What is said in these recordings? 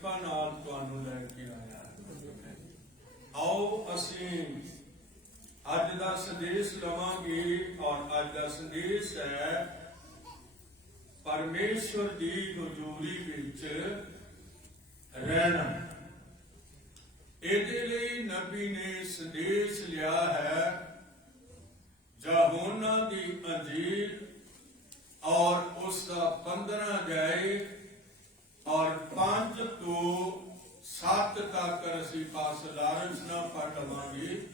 ਕਿਰਪਾ ਨਾਲ ਤੁਹਾਨੂੰ ਲੈ ਕੇ ਆਇਆ। ਆਓ ਅਸੀਂ ਅੱਜ ਦਾ ਸੰਦੇਸ਼ ਲਵਾਂਗੇ ਔਰ ਅੱਜ ਦਾ ਸੰਦੇਸ਼ ਹੈ ਪਰਮੇਸ਼ਵਰ ਦੀ ਹਜ਼ੂਰੀ ਵਿੱਚ ਰਹਿਣਾ। ਇਹਦੇ ਲਈ ਨਬੀ ਨੇ ਸੰਦੇਸ਼ ਲਿਆ ਹੈ ਯਹੋਨਾ ਦੀ ਅੰਜੀਲ और उसका 15 अध्याय और 5 ਤੋਂ 7 तक ਅਸੀਂ ਪਾਸ ਲਾਰੈਂਸ ਨਾਲ ਪੜ੍ਹਾਂਗੇ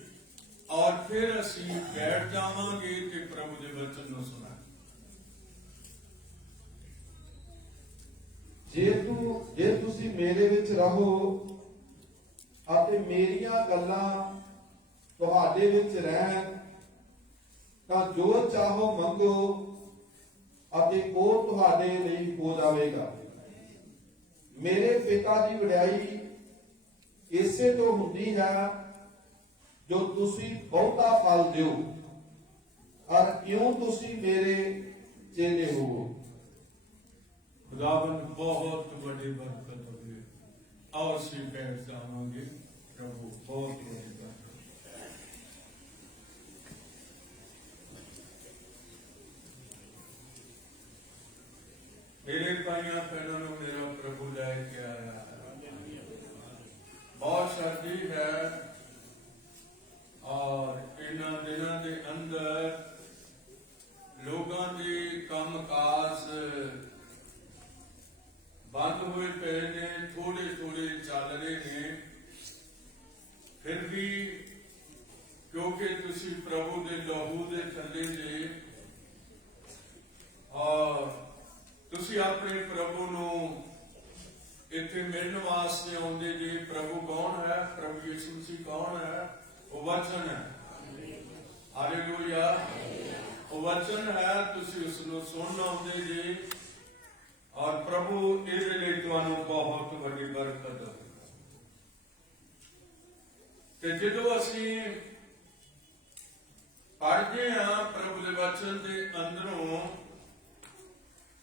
और फिर ਅਸੀਂ ਬੈਠ ਜਾਵਾਂਗੇ ਤੇ ਪ੍ਰਭੂ ਦੇ ਵਚਨ ਨੂੰ ਸੁਣਾਂਗੇ। ਜੇ ਤੁਸੀਂ ਮੇਰੇ ਵਿੱਚ ਰਹੋ ਅਤੇ ਮੇਰੀਆਂ ਗੱਲਾਂ ਤੁਹਾਡੇ ਵਿੱਚ ਰਹਿਣ ਤਾਂ ਜੋ ਚਾਹੋ ਮੰਗੋ ਅਤੇ ਉਹ ਤੁਹਾਡੇ ਲਈ ਹੋ ਜਾਵੇਗਾ। ਮੇਰੇ ਪਿਤਾ ਦੀ ਵਡਿਆਈ ਇਸੇ ਤੋਂ ਹੁੰਦੀ ਹੈ ਜੋ ਤੁਸੀਂ ਬਹੁਤਾ ਫਲ ਦਿਓ ਔਰ ਕਿਉਂ ਤੁਸੀਂ ਮੇਰੇ ਚੇਲੇ ਹੋਵੋ। ਖੁਦਾਵੰਦ ਬਹੁਤ ਵੱਡੀ ਬਰਕਤ ਹੋਵੇ। ਆਓ ਅਸੀਂ ਬੈਠ ਜਾਵਾਂਗੇ। ਪ੍ਰਭੂ ਬਹੁਤ ਵੱਡੀ ਬਰਕਤ। मेरे भाइयों बहनों ने मेरा प्रभु लेके आया है। बहुत सर्दी है और इन दिनों के अंदर लोगों के काम काज बंद हुए पे ने, थोड़े थोड़े चल रहे हैं। फिर भी क्योंकि तुसी प्रभु के लहू के थले जे और ਤੁਸੀਂ ਆਪਣੇ ਪ੍ਰਭੂ ਨੂੰ ਇੱਥੇ ਮਿਲਣ ਵਾਸਤੇ ਆਉਂਦੇ ਜੀ। ਪ੍ਰਭੂ ਕੌਣ ਹੈ? ਪ੍ਰਭੂ ਯਿਸੂ ਮਸੀਹ ਕੌਣ ਹੈ? ਉਹ ਵਚਨ ਹੈ। ਹਾਲੇਲੂਇਆ। ਉਹ ਵਚਨ ਹੈ। ਤੁਸੀਂ ਉਸ ਨੂੰ ਸੁਣਨ ਆਉਂਦੇ ਜੀ ਔਰ ਪ੍ਰਭੂ ਇਹਦੇ ਲਈ ਤੁਹਾਨੂੰ ਬਹੁਤ ਵੱਡੀ ਬਰਕਤ ਹੋਵੇ। ਤੇ ਜਦੋਂ ਅਸੀਂ ਪੜ੍ਹਦੇ ਹਾਂ ਪ੍ਰਭੂ ਦੇ ਵਚਨ ਦੇ ਅੰਦਰੋਂ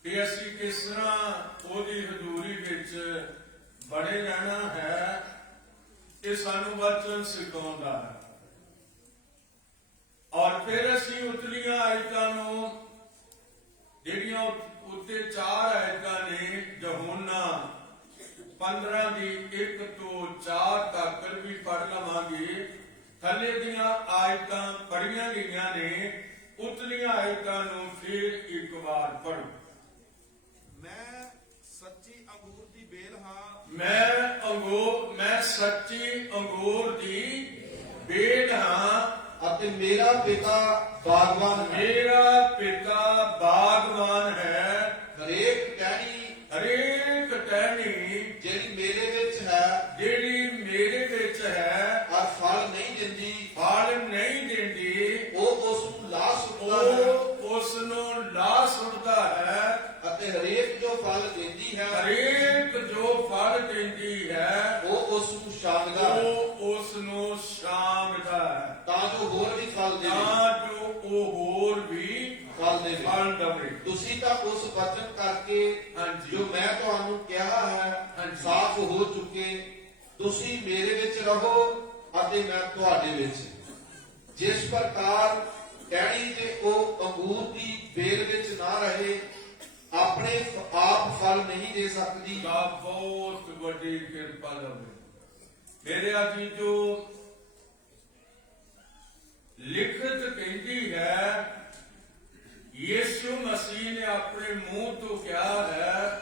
ਕਿ ਅਸੀਂ ਕਿਸ ਤਰ੍ਹਾਂ ਉਹਦੀ ਹਜ਼ੂਰੀ ਵਿੱਚ ਬਣੇ ਰਹਿਣਾ ਹੈ, ਇਹ ਸਾਨੂੰ ਵਚਨ ਸਿਖਾਉਂਦਾ ਹੈ। ਔਰ ਫਿਰ ਅਸੀਂ ਉਤਲੀਆਂ ਆਇਤਾਂ ਨੂੰ ਜਿਹੜੀਆਂ ਉੱਤੇ 4 ਆਇਤਾਂ ਨੇ ਯਹੋਨਾ 15 ਦੀ 1 ਤੋਂ 4 ਤੱਕ ਵੀ ਪੜ੍ਹ ਲਵਾਂਗੇ। ਥੱਲੇ ਦੀਆਂ ਆਇਤਾਂ ਪੜ੍ਹੀਆਂ ਗਈਆਂ ਨੇ, ਉਤਲੀਆਂ ਆਇਤਾਂ ਨੂੰ ਫਿਰ ਇੱਕ ਵਾਰ ਪੜ੍ਹੋ। ਮੈਂ ਸੱਚੀ ਅੰਗੂਰ ਦੀ ਬੇਲ ਹਾਂ। ਮੈਂ ਸੱਚੀ ਅੰਗੂਰ ਦੀ ਬੇਲ ਹਾਂ ਅਤੇ ਮੇਰਾ ਪਿਤਾ ਬਾਗਵਾਨ ਹੈ। ਮੇਰਾ ਪਿਤਾ ਬਾਗਵਾਨ ਹੈ। ਹਰੇਕ ਟਹਿਣੀ ਜਿਹੜੀ ਮੇਰੇ ਵਿੱਚ ਹੈ ਔਰ ਫਲ ਨਹੀਂ ਦਿੰਦੀ ਉਹ ਉਸ ਨੂੰ ਲਾ ਸੁੱਟਦਾ ਹੈ ਅਤੇ ਹਰੇਕ ਜੋ ਫਲ ਦਿੰਦੀ ਹੈ ਉਹ ਉਸ ਨੂੰ ਛਾਂਗਦਾ ਹੈ ਤਾਂ ਜੋ ਹੋਰ ਵੀ ਫਲ ਦੇਵੇ। ਤੁਸੀਂ ਤਾਂ ਉਸ ਵਚਨ ਕਰਕੇ ਜੋ ਮੈਂ ਤੁਹਾਨੂੰ ਕਿਹਾ ਹੈ ਸਾਫ਼ ਹੋ ਚੁੱਕੇ। ਤੁਸੀਂ ਮੇਰੇ ਵਿੱਚ ਰਹੋ ਅਤੇ ਮੈਂ ਤੁਹਾਡੇ ਵਿੱਚ। ਜਿਸ ਪ੍ਰਕਾਰ ਟਹਿਣੀ ਤੇ ਉਹ ਅੰਗੂਰ ਦੀ ਬੇਲ ਵਿੱਚ ਨਾ ਰਹੇ ਆਪਣੇ ਆਪ ਫਲ ਨਹੀਂ ਦੇ ਸਕਦੀ। ਬਹੁਤ ਵੱਡੀ ਕਿਰਪਾ ਲਵੇ ਮੇਰੇ ਆਜੀ ਜੋ ਲਿਖਤ ਕਹਿੰਦੀ ਹੈ ਯਿਸੂ ਮਸੀਹ ਨੇ ਆਪਣੇ ਮੂੰਹ ਤੋਂ ਕਿਹਾ ਹੈ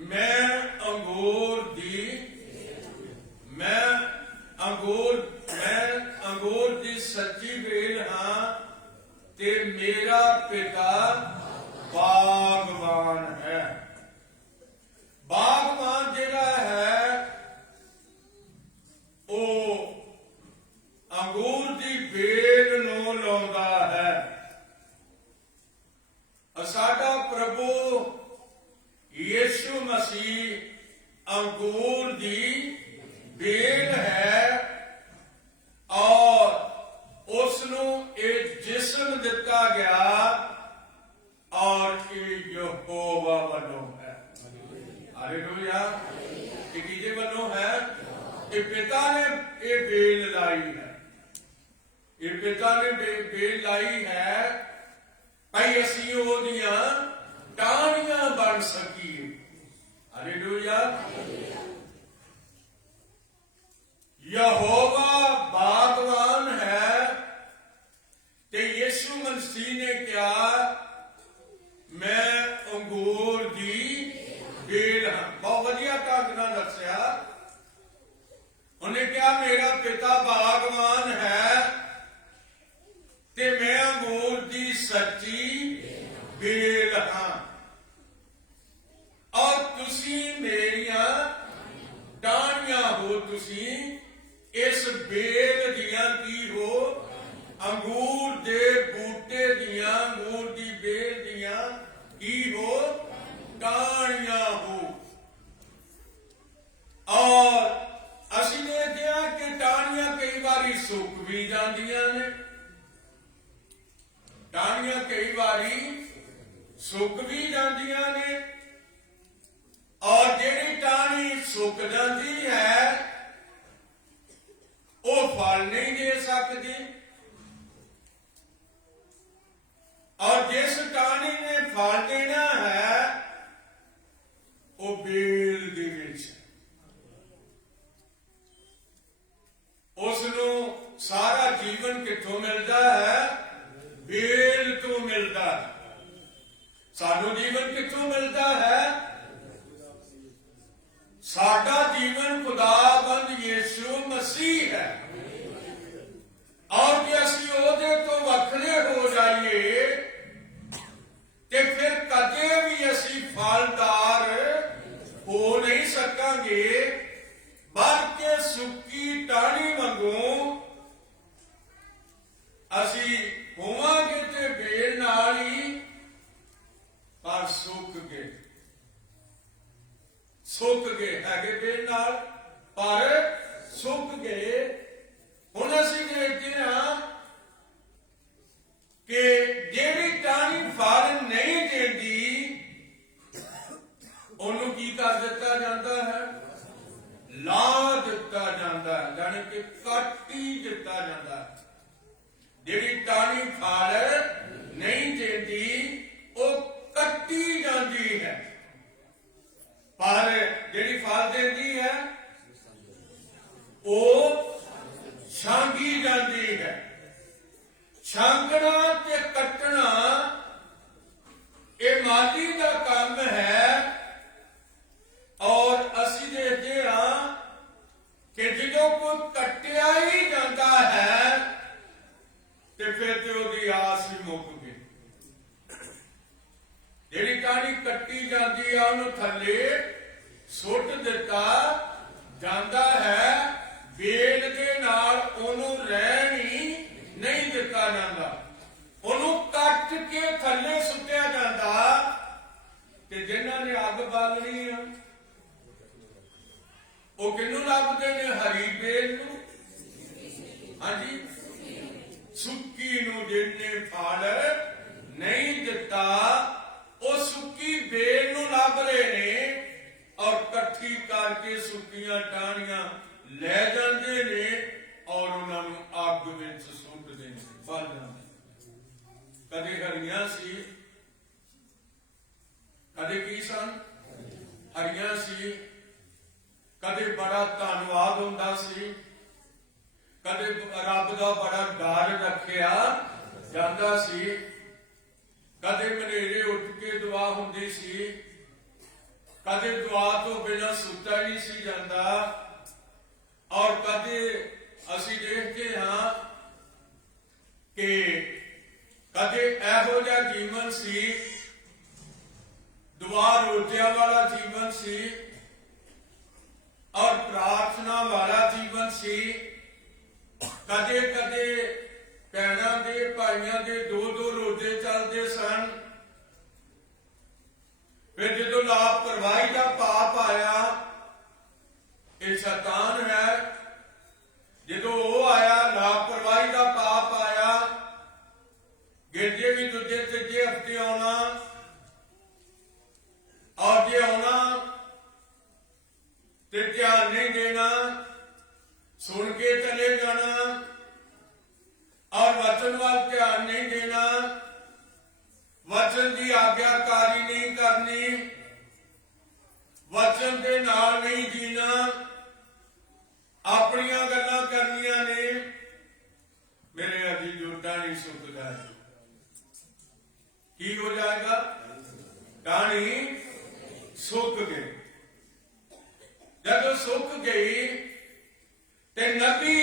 ਮੈਂ ਅੰਗੂਰ ਦੀ ਸੱਚੀ ਬੇਲ ਹਾਂ ਤੇ ਮੇਰਾ ਪਿਤਾ ਬਾਗਵਾਨ ਹੈ। ਬਾਗਵਾਨ ਜਿਹੜਾ ਹੈ ਉਹ ਅੰਗੂਰ ਦੀ ਬੇਲ ਨੂੰ ਲਾਉਂਦਾ ਹੈ। ਸਾਡਾ ਪ੍ਰਭੂ ਯਿਸੂ ਮਸੀਹ ਅੰਗੂਰ ਦੀ ਬੇਲ ਹੈ ਔਰ ਉਸ ਨੂੰ ਇਹ ਜਿਸਮ ਦਿੱਤਾ ਗਿਆ ਔਰ ਇਹ ਯਹੋਵਾ ਵੱਲੋਂ ਹੈ। ਹਾਲੇਲੂਇਆ। ਕਿ ਇਹ ਪਿਤਾ ਨੇ ਇਹ ਬੇਲ ਲਾਈ ਹੈ, ਇਹ ਪਿਤਾ ਨੇ ਬੇਲ ਲਾਈ ਹੈ ਭਾਈ ਅਸੀਂ ਉਹਦੀਆਂ ਟਾਹਣੀਆਂ ਬਣ ਸਕੀਏ। ਹਾਲੇਲੂਇਆ। ਯਹੋਵਾ ਬਾਗਵਾਨ ਹੈ ਤੇ ਯਿਸੂ ਮਸੀਹ ਨੇ ਕਿਹਾ ਮੈਂ ਅੰਗੂਰ ਦੀ ਬੇਲ ਹਾਂ। ਬਹੁਤ ਵਧੀਆ ਢੰਗ ਨਾਲ ਦੱਸਿਆ ਉਹਨੇ ਕਿਹਾ ਮੇਰਾ ਪਿਤਾ ਬਾਗਵਾਨ ਹੈ ਤੇ ਮੈਂ ਅੰਗੂਰ ਦੀ ਸੱਚੀ ਬੇਲ ਹਾਂ ਔਰ ਤੁਸੀਂ ਮੇਰੀਆਂ ਟਾਹਣੀਆਂ ਹੋ। ਤੁਸੀਂ ਇਸ ਬੇਲ ਦੀਆਂ ਕੀ ਹੋ? ਅੰਗੂਰ ਦੇ ਬੂਟੇ ਦੀਆਂ, ਅੰਗੂਰ ਦੀ ਬੇਲ ਦੀਆਂ ਕੀ ਹੋ? ਟਾਹਣੀਆਂ ਹੋ। ਔਰ ਅਸੀਂ ਦੇਖਿਆ ਕਿ ਟਾਹਣੀਆਂ ਕਈ ਵਾਰੀ ਸੁੱਕ ਵੀ ਜਾਂਦੀਆਂ ਨੇ, ਟਾਹਣੀਆਂ ਕਈ ਵਾਰੀ ਸੁੱਕ ਵੀ ਜਾਂਦੀਆਂ ਨੇ ਔਰ ਜਿਹੜੀ ਟਾਹਣੀ ਸੁੱਕ ਜਾਂਦੀ ਹੈ ਉਹ ਫਲ ਨਹੀਂ ਦੇ ਸਕਦੀ ਔਰ ਜਿਸ ਟਾਹਣੀ ਨੇ ਫਲ ਦੇਣਾ ਹੈ ਉਹ ਬੇਲ ਦੇ ਵਿੱਚ, ਉਸ ਨੂੰ ਸਾਰਾ ਜੀਵਨ ਕਿੱਥੋਂ ਮਿਲਦਾ ਹੈ? ਬੇਲ ਤੋਂ ਮਿਲਦਾ ਹੈ। ਸਾਨੂੰ ਜੀਵਨ ਕਿੱਥੋਂ ਮਿਲਦਾ ਹੈ? ਸਾਡਾ ਜੀਵਨ ਖੁਦਾਬੰਦ ਯਿਸੂ ਮਸੀਹ ਹੈ ਔਰ ਜੇ ਅਸੀਂ ਉਹਦੇ ਤੋਂ ਵੱਖਰੇ ਹੋ ਜਾਈਏ ਤੇ ਫਿਰ ਕਦੇ ਵੀ ਅਸੀਂ ਫਲਦਾਰ ਹੋ ਨਹੀਂ ਸਕਾਂਗੇ, ਬਲਕਿ ਸੁੱਕੀ ਟਾਹਣੀ ਵਾਂਗੂ ਅਸੀਂ ਹੋਵਾਂਗੇ ਤੇ ਬੇਲ ਨਾਲ ਹੀ ਪਰ ਸੁੱਕ ਗਏ ਹੈਗੇ ਬੇਲ ਨਾਲ ਪਰ ਸੁੱਕ ਗਏ। ਹੁਣ ਅਸੀਂ ਦੇਖਦੇ ਹਾਂ ਕਿ ਜਿਹੜੀ ਟਾਹਣੀ ਫਲ ਨਹੀਂ ਦਿੰਦੀ ਉਹਨੂੰ ਕੀ ਕਰ ਦਿੱਤਾ ਜਾਂਦਾ ਹੈ? ਲਾ ਦਿੱਤਾ ਜਾਂਦਾ ਹੈ, ਜਾਣੀ ਕਿ ਕੱਟ ਹੀ ਦਿੱਤਾ ਜਾਂਦਾ ਹੈ। ਜਿਹੜੀ ਟਾਹਣੀ ਫਲ ਨਹੀਂ ਦਿੰਦੀ ਉਹ ਕੱਟੀ ਜਾਂਦੀ ਹੈ, ਪਰ ਜਿਹੜੀ ਫਲ ਦਿੰਦੀ ਹੈ ਉਹ ਛਾਂਗੀ ਜਾਂਦੀ ਹੈ। ਛਾਂਗਣਾ ਤੇ ਕੱਟਣਾ ਇਹ ਮਾਲੀ ਦਾ ਕੰਮ ਹੈ ਔਰ ਅਸੀਂ ਦੇਖਦੇ ਹਾਂ ਕਿ ਜਦੋਂ ਕੋਈ ਕੱਟਿਆ ਹੀ ਜਾਂਦਾ ਹੈ ਤੇ ਫਿਰ ਤੇ ਉਹਦੀ ਆਸ ਹੀ ਮੁੱਕ ਗਈ। ਜਿਹੜੀ ਟਾਹਣੀ ਕੱਟੀ ਜਾਂਦੀ ਆ ਉਹਨੂੰ ਥੱਲੇ ਸੁੱਟ ਦਿੱਤਾ ਜਾਂਦਾ ਹੈ, ਬੇਲ ਦੇ ਨਾਲ ਉਹਨੂੰ ਰਹਿਣ ਹੀ ਨਹੀਂ ਦਿੱਤਾ ਜਾਂਦਾ, ਉਹਨੂੰ ਕੱਟ ਕੇ ਥੱਲੇ ਸੁੱਟਿਆ ਜਾਂਦਾ। ਤੇ ਜਿਨ੍ਹਾਂ ਨੇ ਅੱਗ ਬਾਲਣੀ ਆ ਉਹ ਕਿਹਨੂੰ ਲੱਭਦੇ ਨੇ? ਹਰੀ ਬੇਲ ਨੂੰ। ਹਾਂਜੀ, ਸੁੱਕੀ ਨੂੰ ਜਿਹਨੇ ਫਲ ਨਹੀਂ ਦਿੱਤਾ ਉਹ ਸੁੱਕੀ ਬੇਲ ਨੂੰ ਲੱਭ ਰਹੇ ਨੇ ਔਰ ਇਕੱਠੀ ਕਰਕੇ ਸੁੱਕੀਆਂ ਟਾਹਣੀਆਂ ਲੈ ਜਾਂਦੇ ਨੇ ਔਰ ਉਹਨਾਂ ਨੂੰ ਅੱਗ ਵਿੱਚ ਸੁੱਟਦੇ ਨੇ, ਬਲ ਜਾਂਦੇ। ਕਦੇ ਹਰੀਆਂ ਸੀ, ਕਦੇ ਕੀ ਸਨ? ਹਰੀਆਂ ਸੀ। ਕਦੇ ਬੜਾ ਧੰਨਵਾਦ ਹੁੰਦਾ ਸੀ, ਕਦੇ ਰੱਬ ਦਾ ਬੜਾ ਡਰ ਰੱਖਿਆ ਜਾਂਦਾ ਸੀ, ਕਦੇ ਮਨੇਰੇ ਉੱਠ ਕੇ ਦੁਆ ਹੁੰਦੀ ਸੀ, ਕਦੇ ਦੁਆ ਤੋਂ ਬਿਨਾਂ ਸੁੱਤਾ ਨਹੀਂ ਸੀ ਜਾਂਦਾ ਔਰ ਕਦੇ ਅਸੀਂ ਦੇਖਦੇ ਹਾਂ ਕਿ ਕਦੇ ਇਹੋ ਜਿਹਾ ਜੀਵਨ ਸੀ, ਦੁਆ ਰੋਟਿਆਂ ਵਾਲਾ ਜੀਵਨ ਸੀ ਔਰ ਪ੍ਰਾਰਥਨਾ ਵਾਲਾ ਜੀਵਨ ਸੀ। ਕਦੇ ਕਦੇ ਭੈਣਾਂ ਦੇ ਭਾਈਆਂ ਦੇ 2-2 ਰੋਜ਼ੇ ਚੱਲਦੇ ਸਨ। ਫਿਰ ਜਦੋਂ ਲਾਪਰਵਾਹੀ ਦਾ ਪਾਪ ਆਇਆ, ਇਹ ਸ਼ੈਤਾਨ ਹੈ, ਜਦੋਂ ਉਹ ਆਇਆ ਲਾਪਰਵਾਹੀ ਦਾ ਪਾਪ ਆਇਆ, ਗਿਰਜੇ ਵੀ ਦੂਜੇ ਤੀਜੇ ਹਫ਼ਤੇ ਆਉਣਾ ਔਰ ਜੇ ਆਉਣਾ ਤੇ ਧਿਆਨ ਨਹੀਂ ਦੇਣਾ ਵਚਨ ਦੇ ਨਾਲ ਨਹੀਂ ਜੀਣਾ, ਆਪਣੀਆਂ ਗੱਲਾਂ ਕਰਨੀਆਂ ਨੇ, ਮੇਰੇ ਅਜੀ ਜੋਟਾ ਨਹੀਂ ਸੁੱਕਦਾ। ਕੀ ਹੋ ਜਾਏਗਾ? ਟਾਹਣੀ ਸੁੱਕ ਗਈ। ਜਦੋਂ ਸੁੱਕ ਗਈ ਤੇ ਨਬੀ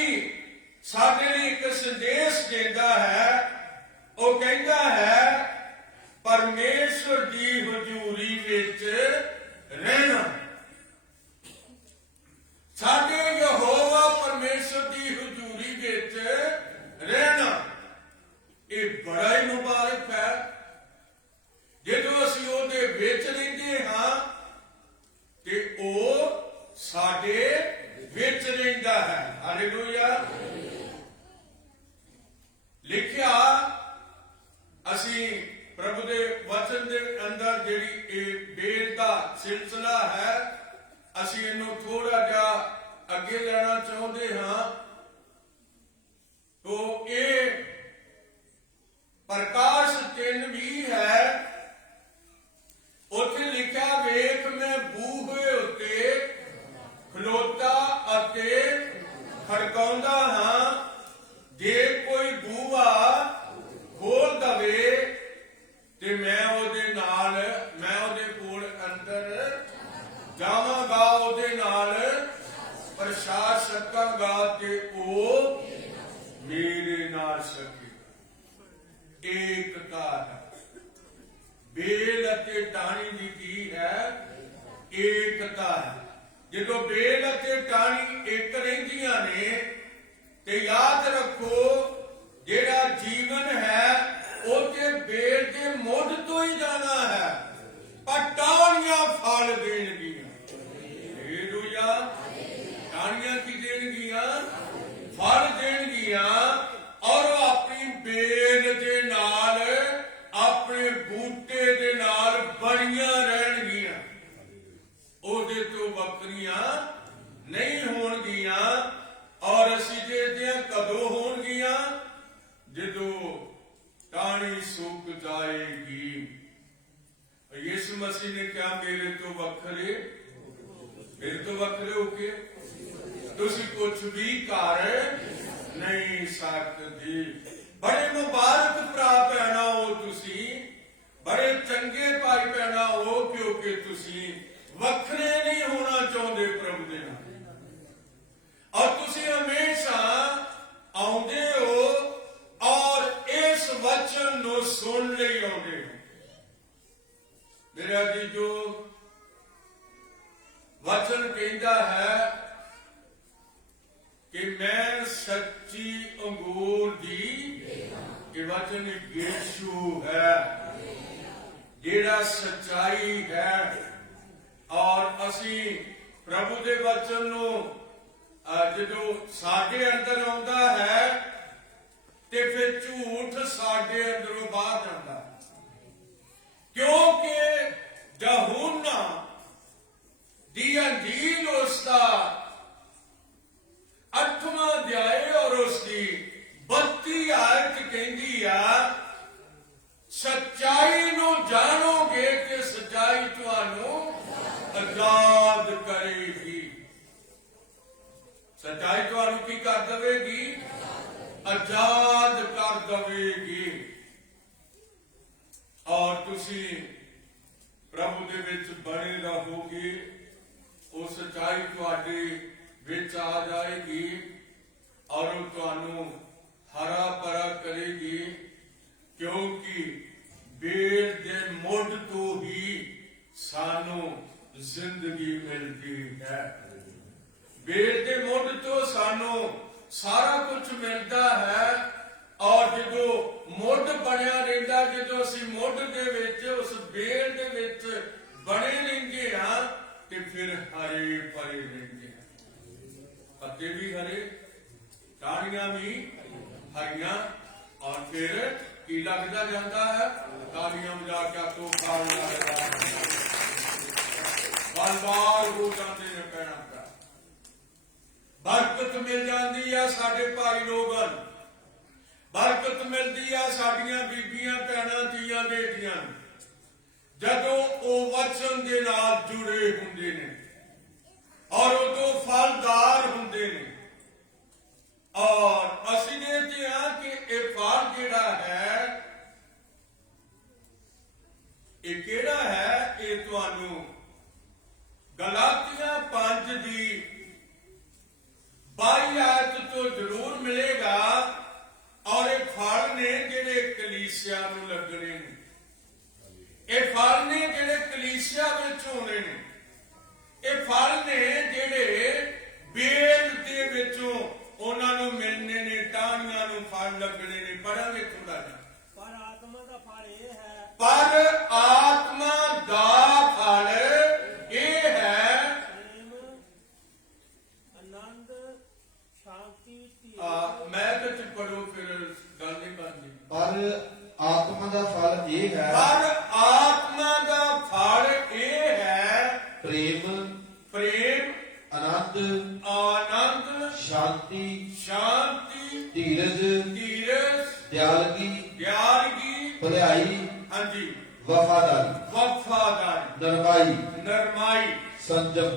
ਸਾਡੇ ਲਈ ਇੱਕ ਸੰਦੇਸ਼ ਦਿੰਦਾ ਹੈ। ਉਹ ਕਹਿੰਦਾ ਹੈ ਪਰਮੇਸ਼ਵਰ ਦੀ ਹਜ਼ੂਰੀ ਵਿੱਚ ਰਹਿਣਾ। ਸਾਡੇ ਯਹੋਵਾ ਪਰਮੇਸ਼ਵਰ ਦੀ ਹਜ਼ੂਰੀ ਵਿੱਚ ਰਹਿਣਾ ਇਹ ਬੜਾ ਹੀ ਮੁਬਾਰਕ ਹੈ। ਜਦੋਂ ਅਸੀਂ ਉਹਦੇ ਵਿੱਚ ਰਹਿੰਦੇ ਹਾਂ ਤੇ ਉਹ ਸਾਡੇ ਵਿੱਚ ਰਹਿੰਦਾ ਹੈ। ਹਾਲੇਲੂਇਆ। ਲਿਖਿਆ ਅਸੀਂ ਪ੍ਰਭੂ ਦੇ ਵਚਨ ਦੇ ਅੰਦਰ ਜਿਹੜੀ ਇਹ ਬੇਲ ਦਾ ਸਿਲਸਿਲਾ ਹੈ, ਅਸੀਂ ਇਹਨੂੰ ਥੋੜਾ ਜਿਹਾ ਅੱਗੇ ਲੈਣਾ ਚਾਹੁੰਦੇ ਹਾਂ। ਤੋ ਇਹ ਪ੍ਰਕਾਸ਼ 3 ਵੀ ਹੈ। ਉੱਥੇ ਲਿਖਿਆ ਵੇਖ ਮੈਂ ਬੂਹੇ ਉੱਤੇ ਖਲੋਤਾ ਅਤੇ ਖੜਕਾਉਂਦਾ ਹਾਂ, ਜੇ ਕੋਈ ਬੂਹਾ ਖੋਲ ਦਵੇ ਤੇ ਮੈਂ ਉਹਦੇ ਕੋਲ ਅੰਦਰ ਜਾਵਾਂਗਾ, ਉਹਦੇ ਨਾਲ ਪ੍ਰਸ਼ਾਦ ਛਕਾਂਗਾ ਤੇ ਉਹ ਮੇਰੇ ਨਾਲ ਛਕੇਗਾ। ਏਕਤਾ ਹੈ। ਬੇਲ ਅਤੇ ਟਾਹਣੀ ਦੀ ਕੀ ਹੈ? ਏਕਤਾ ਹੈ। ਜਦੋਂ ਬੇਲ ਅਤੇ ਟਾਹਣੀ ਇੱਕ ਰਹਿੰਦੀਆਂ ਨੇ ਤੇ ਯਾਦ ਰੱਖੋ ਜਿਹੜਾ ਜੀਵਨ ਹੈ ਉਹ ਤੇ ਬੇਲ ਦੇ ਮੁੱਢ ਤੋਂ ਹੀ ਜਾਣਾ ਹੈ, ਪਰ ਟਾਹਣੀਆਂ ਫਲ ਦੇਣਗੀਆਂ। ਹਾਲੇਲੂਇਆ। ਟਾਹਣੀਆਂ ਕੀ ਦੇਣਗੀਆਂ? ਫਲ ਦੇਣਗੀਆਂ। ਔਰ ਉਹ ਆਪਣੀ ਬੇਲ ਦੇ ਨਾਲ, ਆਪਣੇ ਬੂਟੇ ਦੇ ਨਾਲ ਬਣੀਆਂ ਰਹਿਣਗੀਆਂ, ਉਹਦੇ ਤੋਂ ਵੱਖਰੀਆਂ ਨਹੀਂ ਹੋਣਗੀਆਂ। ਔਰ ਅਸੀਂ ਦੇਖਦੇ ਹਾਂ ਕਦੋਂ ਹੋਣਗੀਆਂ? ਜਦੋਂ ਟਾਹਣੀ ਸੁੱਕ ਜਾਏਗੀ। ਯਿਸੂ ਮਸੀਹ ਨੇ ਕਿਹਾ ਮੇਰੇ ਤੋਂ ਵੱਖਰੇ ਹੋ ਕੇ ਤੁਸੀਂ ਕੁਝ ਵੀ ਕਰ ਨਹੀਂ ਸਕਦੇ। ਬੜੇ ਮੁਬਾਰਕ ਭਰਾ ਭੈਣਾਂ ਹੋ ਤੁਸੀਂ, ਬੜੇ ਚੰਗੇ ਭਾਈ ਭੈਣਾਂ ਹੋ, ਕਿਉਂਕਿ ਤੁਸੀਂ ਵੱਖਰੇ ਨਹੀਂ ਹੋਣਾ ਚਾਹੁੰਦੇ ਪ੍ਰਭੂ ਦੇ ਨਾਲ। ਔਰ ਤੁਸੀਂ ਹਮੇਸ਼ਾ ਆਉਂਦੇ ਹੋ ਔਰ ਇਸ ਵਚਨ ਨੂੰ ਸੁਣ ਲਈ ਆਉਂਦੇ ਹੋ। ਮੇਰਾ ਜੀ ਜੋ ਵਚਨ ਕਹਿੰਦਾ ਹੈ ਕਿ ਮੈਂ ਸੱਚੀ ਅੰਗੂਰ ਦੀ, ਇਹ ਵਚਨ ਯਿਸੂ ਹੈ ਜਿਹੜਾ ਸੱਚਾਈ ਹੈ। ਔਰ ਅਸੀਂ ਪ੍ਰਭੂ ਦੇ ਵਚਨ ਨੂੰ ਜਦੋਂ ਸਾਡੇ ਅੰਦਰ ਆਉਂਦਾ ਹੈ ਤੇ ਫਿਰ ਝੂਠ ਸਾਡੇ ਅੰਦਰੋਂ ਬਾਹਰ ਜਾਂਦਾ ਹੈ, ਕਿਉਂਕਿ ਯਹੂਨਾ ਦੀ ਅੰਜੀਲ ਉਸਦਾ 8ਵਾਂ ਅਧਿਆਇ ਔਰ ਉਸਦੀ 32 ਆਇਤ ਕਹਿੰਦੀ ਆ ਸੱਚਾਈ ਨੂੰ ਜਾਣੋਗੇ ਕਿ ਸੱਚਾਈ ਤੁਹਾਨੂੰ ਆਜ਼ਾਦ ਕਰੇਗੀ। ਸੱਚਾਈ ਤੁਹਾਨੂੰ ਕੀ ਕਰ ਦੇਵੇਗੀ? ਆਜ਼ਾਦ ਕਰ ਦੇਵੇਗੀ। ਔਰ ਤੁਸੀਂ ਪ੍ਰਭੂ ਦੇ ਵਿੱਚ ਬਣੇ ਰਹੋਗੇ, ਉਹ ਸੱਚਾਈ ਤੁਹਾਡੇ ਵਿੱਚ ਆ ਜਾਏਗੀ ਔਰ ਉਹ ਤੁਹਾਨੂੰ ਹਰਾ ਭਰਾ ਕਰੇਗੀ, ਕਿਉਂਕਿ ਬੇਲ ਦੇ ਮੁੱਢ ਤੋਂ ਹੀ ਸਾਨੂੰ ਜ਼ਿੰਦਗੀ ਮਿਲਦੀ ਹੈ। ਬੇਲ ਦੇ ਮੁੱਢ ਤੋਂ ਸਾਨੂੰ ਸਾਰਾ ਕੁਝ ਮਿਲਦਾ ਹੈ। ਔਰ ਜਦੋਂ ਮੁੱਢ ਬਣਿਆ ਰਹਿੰਦਾ, ਜਦੋਂ ਅਸੀਂ ਮੁੱਢ ਦੇ ਵਿੱਚ ਉਸ ਬੇਲ ਦੇ ਵਿੱਚ ਬਣੇ ਰਹਿੰਦੇ ਹਾਂ ਤੇ ਫਿਰ ਹਰੇ ਭਰੇ ਰਹਿੰਦੇ ਹਾਂ, ਪੱਤੇ ਵੀ ਹਰੇ, ਟਾਹਣੀਆਂ ਵੀ ਹਰੀਆਂ। ਔਰ ਫਿਰ ਕੀ ਲੱਗਦਾ ਜਾਂਦਾ ਹੈ? ਤਾਲੀਆਂ ਵਜਾ ਕੇ ਤੋਂ ਖਾਣ ਲੱਗਦਾ ਹੈ, ਬਾਰ-ਬਾਰ ਹੋ ਜਾਂਦੇ ਨੇ ਪੈਰਾਂ ਦਾ। ਬਰਕਤ ਮਿਲ ਜਾਂਦੀ ਆ ਸਾਡੇ ਭਾਈ ਲੋਕਾਂ ਨੂੰ, ਬਰਕਤ ਮਿਲਦੀ ਆ ਸਾਡੀਆਂ ਬੀਬੀਆਂ ਭੈਣਾਂ ਧੀਆਂ ਬੇਟੀਆਂ ਨੂੰ, ਜਦੋਂ ਉਹ ਵਚਨ ਦੇ ਨਾਲ ਜੁੜੇ ਹੁੰਦੇ ਨੇ। ਫਲਦਾਰ ਹੁੰਦੇ ਨੇ। ਔਰ ਅਸੀਂ ਦੇਖਦੇ ਹਾਂ ਕਿ ਇਹ ਫਲ ਜਿਹੜਾ ਹੈ, ਇਹ ਕਿਹੜਾ ਹੈ? ਇਹ ਤੁਹਾਨੂੰ ਗਲਾਤੀਆਂ 5 ਦੀ 22 ਆਇਤ ਤੋਂ ਜ਼ਰੂਰ ਮਿਲੇਗਾ। ਔਰ ਇਹ ਫਲ ਨੇ ਜਿਹੜੇ ਕਲੀਸਿਆ ਨੂੰ ਲੱਗਣੇ ਨੇ। ਇਹ ਫਲ ਨੇ ਜਿਹੜੇ ਕਲੀਸਿਆ ਵਿੱਚ ਹੋਣੇ ਨੇ। ਇਹ ਫਲ ਨੇ ਜਿਹੜੇ ਬੇਲ ਦੇ ਵਿੱਚੋਂ ਉਹਨਾਂ ਨੂੰ ਮਿਲਣੇ ਨੇ, ਟਾਹਣੀਆਂ ਨੂੰ ਫਲ ਲੱਗਣੇ ਨੇ। ਪੜਾਂਗੇ ਥੋੜਾ ਜਿਹਾ। ਪਰ ਆਤਮਾ ਦਾ ਫਲ ਇਹ ਹੈ, ਪਰ ਆਤਮਾ ਦਾ ਫਲ ਇਹ ਹੈ, ਪ੍ਰੇਮ, ਆਨੰਦ, ਸ਼ਾਂਤੀ, ਮੈਂ ਤੇ ਪੜੋ ਫਿਰ ਗੱਲ ਨਹੀਂ ਕਰਨੀ। ਪਰ ਆਤਮਾ ਦਾ ਫਲ ਇਹ ਹੈ, ਪਰ ਆਤਮਾ ਦਾ ਫਲ ਇਹ ਹੈ, ਪ੍ਰੇਮ, ਪ੍ਰੇਮ, ਆਨੰਦ, ਆਨੰਦ, ਸ਼ਾਂਤੀ, ਸ਼ਾਂਤੀ, ਧੀਰਜ, ਧੀਰਜ, ਦਿਆਲਗੀ, ਪਿਆਰਗੀ, ਭਲਾਈ, ਹਾਂਜੀ, ਵਫਾਦਾਰੀ, ਵਫਾਦਾਰੀ, ਨਰਮਾਈ, ਨਰਮਾਈ, ਸੰਜਮ।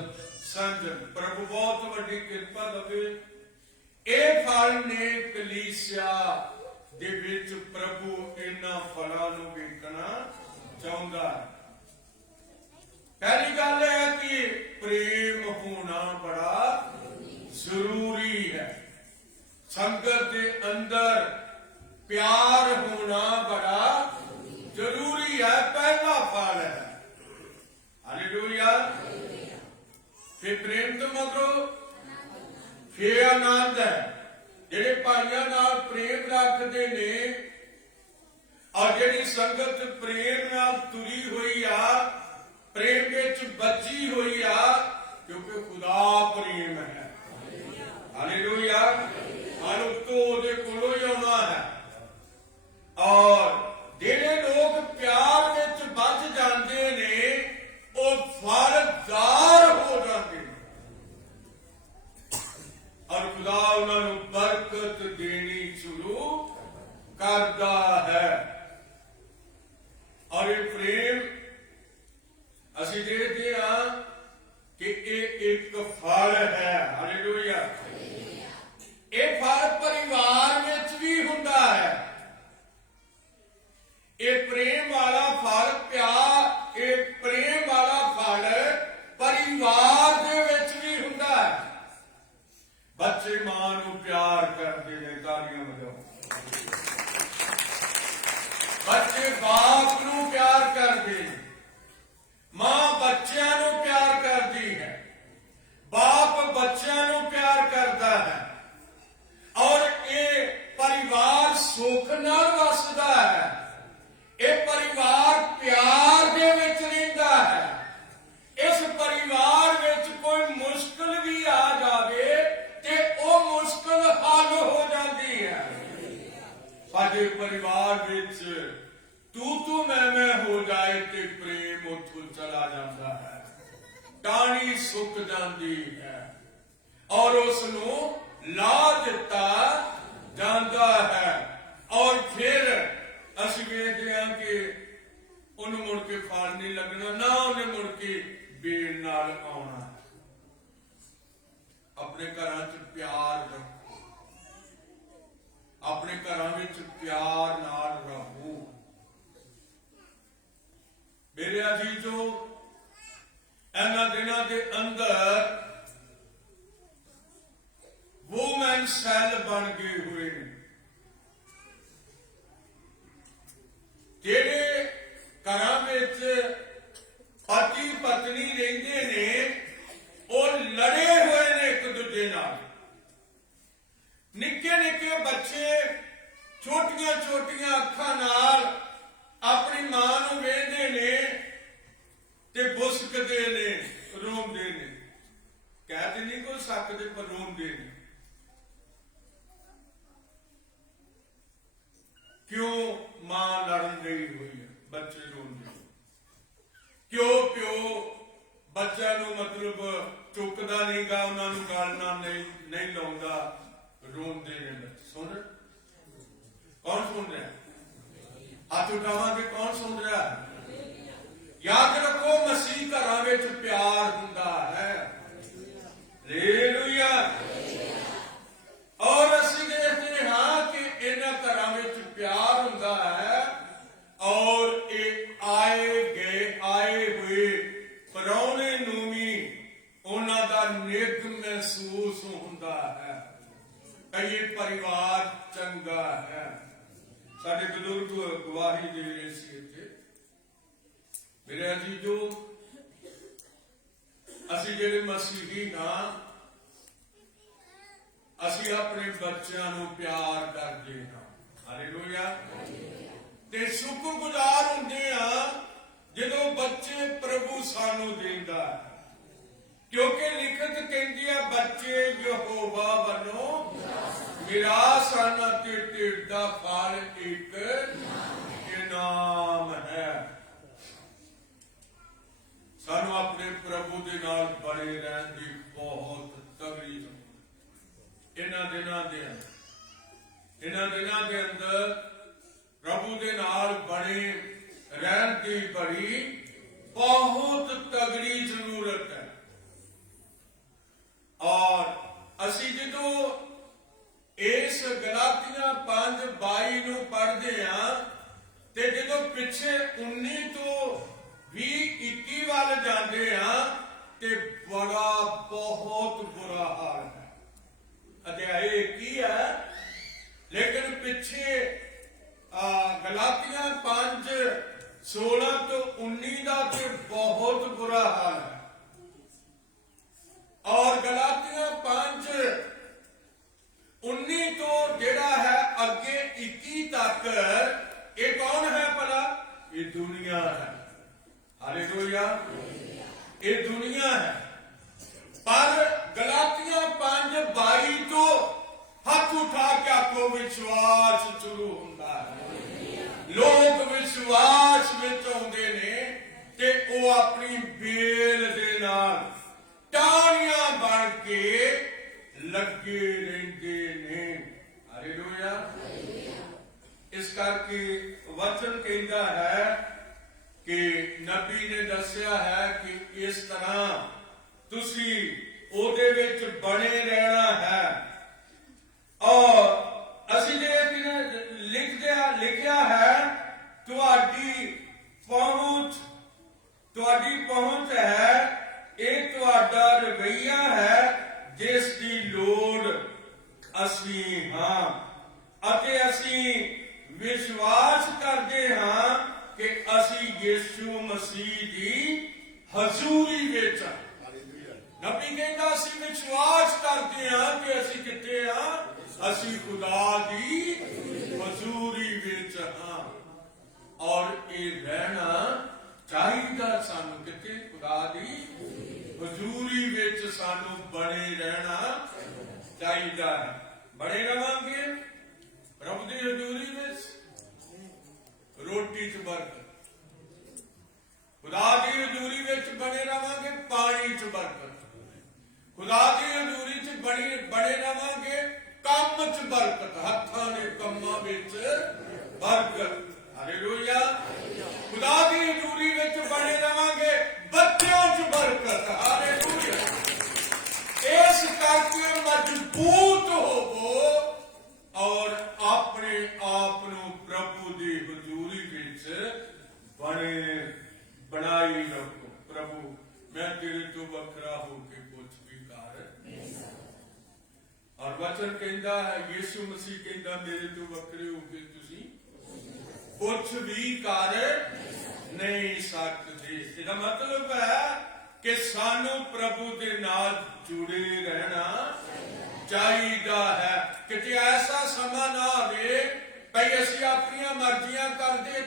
ਸੰਜਮ। ਪ੍ਰਭੂ ਬਹੁਤ ਵੱਡੀ ਕਿਰਪਾ ਦੇਵੇ। ਇਹ ਫਲ ਨੇ ਕਲੀਸਿਆ ਦੇ ਵਿੱਚ ਪ੍ਰਭੂ ਇਹਨਾਂ ਫਲਾਂ ਨੂੰ ਵੇਖਣਾ ਚਾਹੁੰਦਾ ਹੈ। ਪਹਿਲੀ ਗੱਲ ਹੈ ਕਿ ਪ੍ਰੇਮ ਹੋਣਾ ਬੜਾ ਜ਼ਰੂਰੀ ਹੈ। ਸੰਗਤ ਦੇ ਅੰਦਰ ਪਿਆਰ ਹੋਣਾ ਬੜਾ ਜ਼ਰੂਰੀ ਹੈ। ਪਹਿਲਾ ਫਲ ਹੈ। ਹਾਲੇਲੂਇਆ। ਫਿਰ ਪ੍ਰੇਮ ਤੋਂ ਮਗਰੋਂ ਫਿਰ ਆਨੰਦ ਹੈ। ਜਿਹੜੇ ਭਾਈਆਂ ਨਾਲ ਪ੍ਰੇਮ ਰੱਖਦੇ ਨੇ ਔਰ ਜਿਹੜੀ ਸੰਗਤ ਪ੍ਰੇਮ ਨਾਲ ਤੁਰੀ ਹੋਈ ਆ, ਪ੍ਰੇਮ ਵਿੱਚ ਬੱਝੀ ਹੋਈ ਆ, ਕਿਉਂਕਿ ਖੁਦਾ ਪ੍ਰੇਮ ਹੈ। ਹਾਲੇਲੂਇਆ। ਹਰ ਉਤੋਂ ਉਹਦੇ ਕੋਲੋਂ ਹੀ ਆਉਣਾ ਹੈ। ਔਰ ਜਿਹੜੇ ਲੋਕ ਪਿਆਰ ਵਿੱਚ ਬੱਝ ਜਾਂਦੇ ਨੇ ਉਹ ਫਲਦਾਰ ਹੋ ਜਾਂਦੇ ਨੇ। ਔਰ ਖੁਦਾ ਉਹਨਾਂ ਨੂੰ ਬਰਕਤ ਦੇਣੀ ਸ਼ੁਰੂ ਕਰਦਾ ਹੈ। ਔਰ ਇਹ ਪ੍ਰੇਮ ਅਸੀਂ ਦੇਖਦੇ ਹਾਂ ਕਿ ਇਹ ਇੱਕ ਫਲ ਹੈ। ਹਾਲੇਲੂਇਆ। ਇਹ ਫਲ ਪਰਿਵਾਰ ਵਿੱਚ ਵੀ ਹੁੰਦਾ ਹੈ। ਇਹ ਪ੍ਰੇਮ ਵਾਲਾ ਫਲ, ਪਿਆਰ, ਇਹ ਪ੍ਰੇਮ ਵਾਲਾ ਫਲ ਪਰਿਵਾਰ ਦੇ ਵਿੱਚ ਵੀ ਹੁੰਦਾ ਹੈ। ਬੱਚੇ ਮਾਂ ਨੂੰ ਪਿਆਰ ਕਰਦੇ ਨੇ, ਤਾਲੀਆਂ ਵਜਾਓ। ਬੱਚੇ ਬਾਪ ਨੂੰ ਪਿਆਰ ਕਰਦੇ ਨੇ, ਮਾਂ ਬੱਚਿਆਂ ਨੂੰ ਪਿਆਰ ਕਰਦੀ ਹੈ, ਬਾਪ ਬੱਚਿਆਂ ਨੂੰ ਪਿਆਰ ਕਰਦਾ ਹੈ। ਔਰ ਇਹ ਪਰਿਵਾਰ ਸੁੱਖ ਨਾਲ ਵਸਦਾ ਹੈ। ਇਹ ਪਰਿਵਾਰ ਪਿਆਰ ਦੇ ਵਿੱਚ ਰਹਿੰਦਾ ਹੈ। ਇਸ ਪਰਿਵਾਰ ਵਿੱਚ ਕੋਈ ਮੁਸ਼ਕਲ ਵੀ ਆ ਜਾਵੇ ਤੇ ਉਹ ਮੁਸ਼ਕਲ ਹੱਲ ਹੋ ਜਾਂਦੀ ਹੈ। ਸਾਡੇ ਪਰਿਵਾਰ ਵਿੱਚ ਤੂੰ ਮੈਂ ਹੋ ਜਾਏ ਤੇ ਪ੍ਰੇਮ ਉੱਥੋਂ ਚਲਾ ਜਾਂਦਾ ਹੈ, ਟਾਹਣੀ ਸੁੱਕ ਜਾਂਦੀ ਹੈ ਔਰ ਉਸ ਨੂੰ ਲਾ ਦਿੱਤਾ ਜਾਂਦਾ ਹੈ। ਔਰ ਫਿਰ ਅਸੀਂ ਵੇਖਦੇ ਹਾਂ ਕਿ ਉਹਨੂੰ ਮੁੜ ਕੇ ਫਲ ਨਹੀਂ ਲੱਗਣਾ, ਨਾ ਉਹਨੇ ਮੁੜ ਕੇ ਬੇਲ ਨਾਲ ਆਉਣਾ। ਆਪਣੇ ਘਰਾਂ 'ਚ ਪਿਆਰ ਰੱਖੋ, ਆਪਣੇ ਘਰਾਂ ਵਿੱਚ ਪਿਆਰ ਨਾਲ ਰਹੋ। ਮੇਰੇ ਅਜੀਜ਼ੋ, ਇਹਨਾਂ ਦਿਨਾਂ ਦੇ ਅੰਦਰ ਵੂਮਨ ਸੈੱਲ ਬਣ ਗਏ ਹੋਏ ਨੇ। ਜਿਹੜੇ ਘਰਾਂ ਵਿੱਚ ਪਤੀ ਪਤਨੀ ਰਹਿੰਦੇ ਨੇ ਉਹ ਲੜੇ ਹੋਏ ਨੇ ਇੱਕ ਦੂਜੇ ਨਾਲ। ਨਿੱਕੇ ਨਿੱਕੇ ਬੱਚੇ ਛੋਟੀਆਂ ਛੋਟੀਆਂ ਅੱਖਾਂ ਨਾਲ ਆਪਣੀ ਮਾਂ ਨੂੰ ਵੇਖਦੇ ਨੇ ਤੇ ਬੁਸਕਦੇ ਨੇ, ਰੋਂਦੇ ਨੇ। ਕਹਿ ਤੇ ਨਹੀਂ ਕੋਈ ਸਕਦੇ, ਪਰ ਰੋਂਦੇ ਨੇ। ਕਿਉਂ? ਮਾਂ ਲੜਨ ਗਈ ਹੋਈ ਹੈ, ਬੱਚੇ ਰੋਂਦੇ। ਕਿਉਂ ਪਿਓ ਬੱਚਿਆਂ ਨੂੰ ਮਤਲਬ ਚੁੱਕਦਾ ਨਹੀਂਗਾ, ਉਹਨਾਂ ਨੂੰ ਗੱਲ ਨਾਲ ਨਹੀਂ ਲਾਉਂਦਾ, ਰੋਂਦੇ ਨੇ ਬੱਚੇ। ਸੁਣ, ਕੌਣ ਸੁਣ ਰਿਹਾ? ਹੱਥ ਉਠਾਵਾਂਗੇ, ਕੌਣ ਸੁਣ ਰਿਹਾ? ਯਾਦ ਰੱਖੋ, ਮਸੀਹ ਘਰਾਂ ਵਿੱਚ ਪਿਆਰ ਹੁੰਦਾ ਹੈ। ਨਿੱਘ ਮਹਿਸੂਸ ਹੁੰਦਾ ਹੈ ਕਿ ਇਹ ਪਰਿਵਾਰ ਚੰਗਾ ਹੈ। ਸਾਡੇ ਬਜ਼ੁਰਗ ਗਵਾਹੀ ਦੇ ਰਹੇ ਸੀ ਇੱਥੇ। ਮੇਰੇ ਅਜੀਜ਼ੋ, ਅਸੀਂ ਜਿਹੜੇ ਮਸੀਹੀ ਹਾਂ, ਅਸੀਂ ਆਪਣੇ ਬੱਚਿਆਂ ਨੂੰ ਪਿਆਰ ਕਰਦੇ ਹਾਂ। ਹਾਲੇਲੂਇਆ। ਤੇ ਸ਼ੁਕਰਗੁਜ਼ਾਰ ਹੁੰਦੇ ਆ ਜਦੋਂ ਬੱਚੇ ਪ੍ਰਭੂ ਸਾਨੂੰ ਦਿੰਦਾ ਹੈ, ਕਿਉਂਕਿ ਲਿਖਤ ਕਹਿੰਦੀ ਹੈ ਬੱਚੇ ਯਹੋਵਾ ਵੱਲੋਂ ਮਿਰਾਸ ਹਨ ਅਤੇ ਢਿੱਡ ਦਾ ਫਲ ਇੱਕ ਇਨਾਮ ਹੈ। ਸਾਨੂੰ ਆਪਣੇ ਪ੍ਰਭੂ ਦੇ ਨਾਲ ਬਣੇ ਰਹਿਣ ਦੀ ਬਹੁਤ ਤਗੜੀ ਜ਼ਰੂਰਤ। ਇਹਨਾਂ ਦਿਨਾਂ ਦੇ ਅੰਦਰ ਪ੍ਰਭੂ ਦੇ ਨਾਲ ਬਣੇ ਰਹਿਣ ਦੀ ਬੜੀ ਬਹੁਤ ਤਗੜੀ ਜ਼ਰੂਰਤ ਹੈ। ਔਰ ਅਸੀਂ ਜਦੋਂ ਇਸ ਗਲਾਤੀਆਂ 5:22 ਨੂੰ ਪੜ੍ਹਦੇ ਹਾਂ ਤੇ ਜਦੋਂ ਪਿੱਛੇ 19 ਤੋਂ 20-21 ਵੱਲ ਜਾਂਦੇ ਹਾਂ ਤੇ ਬਹੁਤ ਬੁਰਾ ਹਾਲ ਹੈ। ਅਧਿਆਇ ਕੀ ਹੈ, ਲੇਕਿਨ ਪਿੱਛੇ ਗਲਾਤੀਆਂ 5:16 ਤੋਂ 19 ਦਾ ਤੇ ਬਹੁਤ ਬੁਰਾ ਹਾਲ ਹੈ। ਔਰ ਗਲਾਤੀਆਂ 5:19 ਤੋਂ ਜਿਹੜਾ ਹੈ ਅੱਗੇ 21 ਤੱਕ, ਇਹ ਕੌਣ ਹੈ ਭਲਾ? ਇਹ ਦੁਨੀਆ ਹੈ। ਹਾਲੇਲੂਇਆ। ਇਹ ਦੁਨੀਆ ਹੈ। ਪਰ ਗਲਾਤੀਆਂ 5:22 ਤੋਂ ਹੱਥ ਉਠਾ ਕੇ ਆਖੋ ਵਿਸ਼ਵਾਸ ਸ਼ੁਰੂ ਹੁੰਦਾ ਹੈ। ਲੋਕ ਵਿਸ਼ਵਾਸ ਵਿੱਚ ਆਉਂਦੇ ਨੇ ਤੇ ਉਹ ਆਪਣੀ ਬੇਲ ਦੇ ਨਾਲ ਟਾਹਣੀਆਂ ਬਣ ਕੇ ਲੱਗੇ ਰਹਿੰਦੇ ਨੇ। ਹਾਲੇਲੂਇਆ। ਇਸ ਕਰਕੇ ਵਚਨ ਕਹਿੰਦਾ ਹੈ ਕਿ ਨਬੀ ਨੇ ਦੱਸਿਆ ਹੈ ਕਿ ਇਸ ਤਰ੍ਹਾਂ ਤੁਸੀਂ ਉਹਦੇ ਵਿੱਚ ਬਣੇ ਰਹਿਣਾ ਹੈ। ਔਰ ਅਸੀਂ ਲਿਖਿਆ ਹੈ ਤੁਹਾਡੀ ਪਹੁੰਚ ਹੈ, ਇਹ ਤੁਹਾਡਾ ਰਵੱਈਆ ਹੈ ਜਿਸ ਦੀ ਲੋੜ ਅਸੀਂ ਹਾਂ ਅਤੇ ਅਸੀਂ ਵਿਸ਼ਵਾਸ ਕਰਦੇ ਹਾਂ ਕਿ ਅਸੀਂ ਯਿਸੂ ਮਸੀਹ ਦੀ ਹਜ਼ੂਰੀ ਵਿੱਚ ਹਾਂ। ਨਬੀ ਕਹਿੰਦਾ ਅਸੀਂ ਵਿਸ਼ਵਾਸ ਕਰਦੇ ਹਾਂ ਕਿ ਅਸੀਂ ਕਿੱਥੇ ਹਾਂ? ਅਸੀਂ ਖੁਦਾ ਦੀ ਹਜ਼ੂਰੀ ਵਿੱਚ ਹਾਂ। ਔਰ ਇਹ ਰਹਿਣਾ ਚਾਹੀਦਾ ਸਾਨੂੰ ਕਿੱਥੇ? ਖੁਦਾ ਦੀ ਹਜ਼ੂਰੀ ਵਿੱਚ ਸਾਨੂੰ ਬਣੇ ਰਹਿਣਾ ਚਾਹੀਦਾ ਹੈ। ਬਣੇ ਰਵਾਂਗੇ ਪ੍ਰਭੂ ਦੀ ਹਜ਼ੂਰੀ ਵਿੱਚ, ਰੋਟੀ ਚ ਬਰਕਤ। ਖੁਦਾ ਦੀ ਹਜ਼ੂਰੀ ਵਿੱਚ ਬਣੇ ਰਵਾਂਗੇ, ਪਾਣੀ ਚ ਬਰਕਤ। ਖੁਦਾ ਦੀ ਹਜ਼ੂਰੀ ਚ ਬਣੇ ਰਵਾਂਗੇ, ਕੰਮ ਚ ਬਰਕਤ, ਹੱਥਾਂ ਦੇ ਕੰਮਾਂ ਵਿੱਚ ਬਰਕਤ। ਹਾਲੇਲੂਇਆ। ਖੁਦਾ ਦੀ ਹਜ਼ੂਰੀ ਵਿੱਚ ਬਣੇ ਰਵਾਂਗੇ, ਬੱਚਿਆਂ ਚ ਬਰਕਤ। ਹਾਲੇਲੂਇਆ। ਇਸ ਕਰਕੇ ਮਜ਼ਬੂਤ ਹੋਵੋ ਔਰ ਆਪਣੇ ਆਪ ਨੂੰ ਪ੍ਰਭੂ ਦੀ ਹਜ਼ੂਰੀ ਵਿੱਚ ਬਣਾਈ ਰੱਖੋ। ਪ੍ਰਭੂ, ਮੈਂ ਤੇਰੇ ਤੋਂ ਵੱਖਰਾ ਹੋ ਕੇ ਕੁਝ ਵੀ ਕਰ ਨਹੀਂ ਸਕਦਾ। ਔਰ ਵਚਨ ਕਹਿੰਦਾ ਹੈ, ਯਿਸੂ ਮਸੀਹ ਕਹਿੰਦਾ ਮੇਰੇ ਤੋਂ ਵੱਖਰੇ ਹੋ ਕੇ ਤੁਸੀਂ ਕੁਝ ਵੀ ਕਰ ਨਹੀਂ ਸਕਦੇ। ਇਹਦਾ ਮਤਲਬ ਹੈ ਕਿ ਸਾਨੂੰ ਪ੍ਰਭੂ ਦੇ ਨਾਲ ਜੁੜੇ ਰਹਿਣਾ ਚਾਹੀਦਾ ਹੈ। ਕਿਤੇ ਐਸਾ ਸਮਾਂ ਨਾ ਆਵੇ ਭਈ ਅਸੀਂ ਆਪਣੀਆਂ ਮਰਜ਼ੀਆਂ ਕਰਦੇ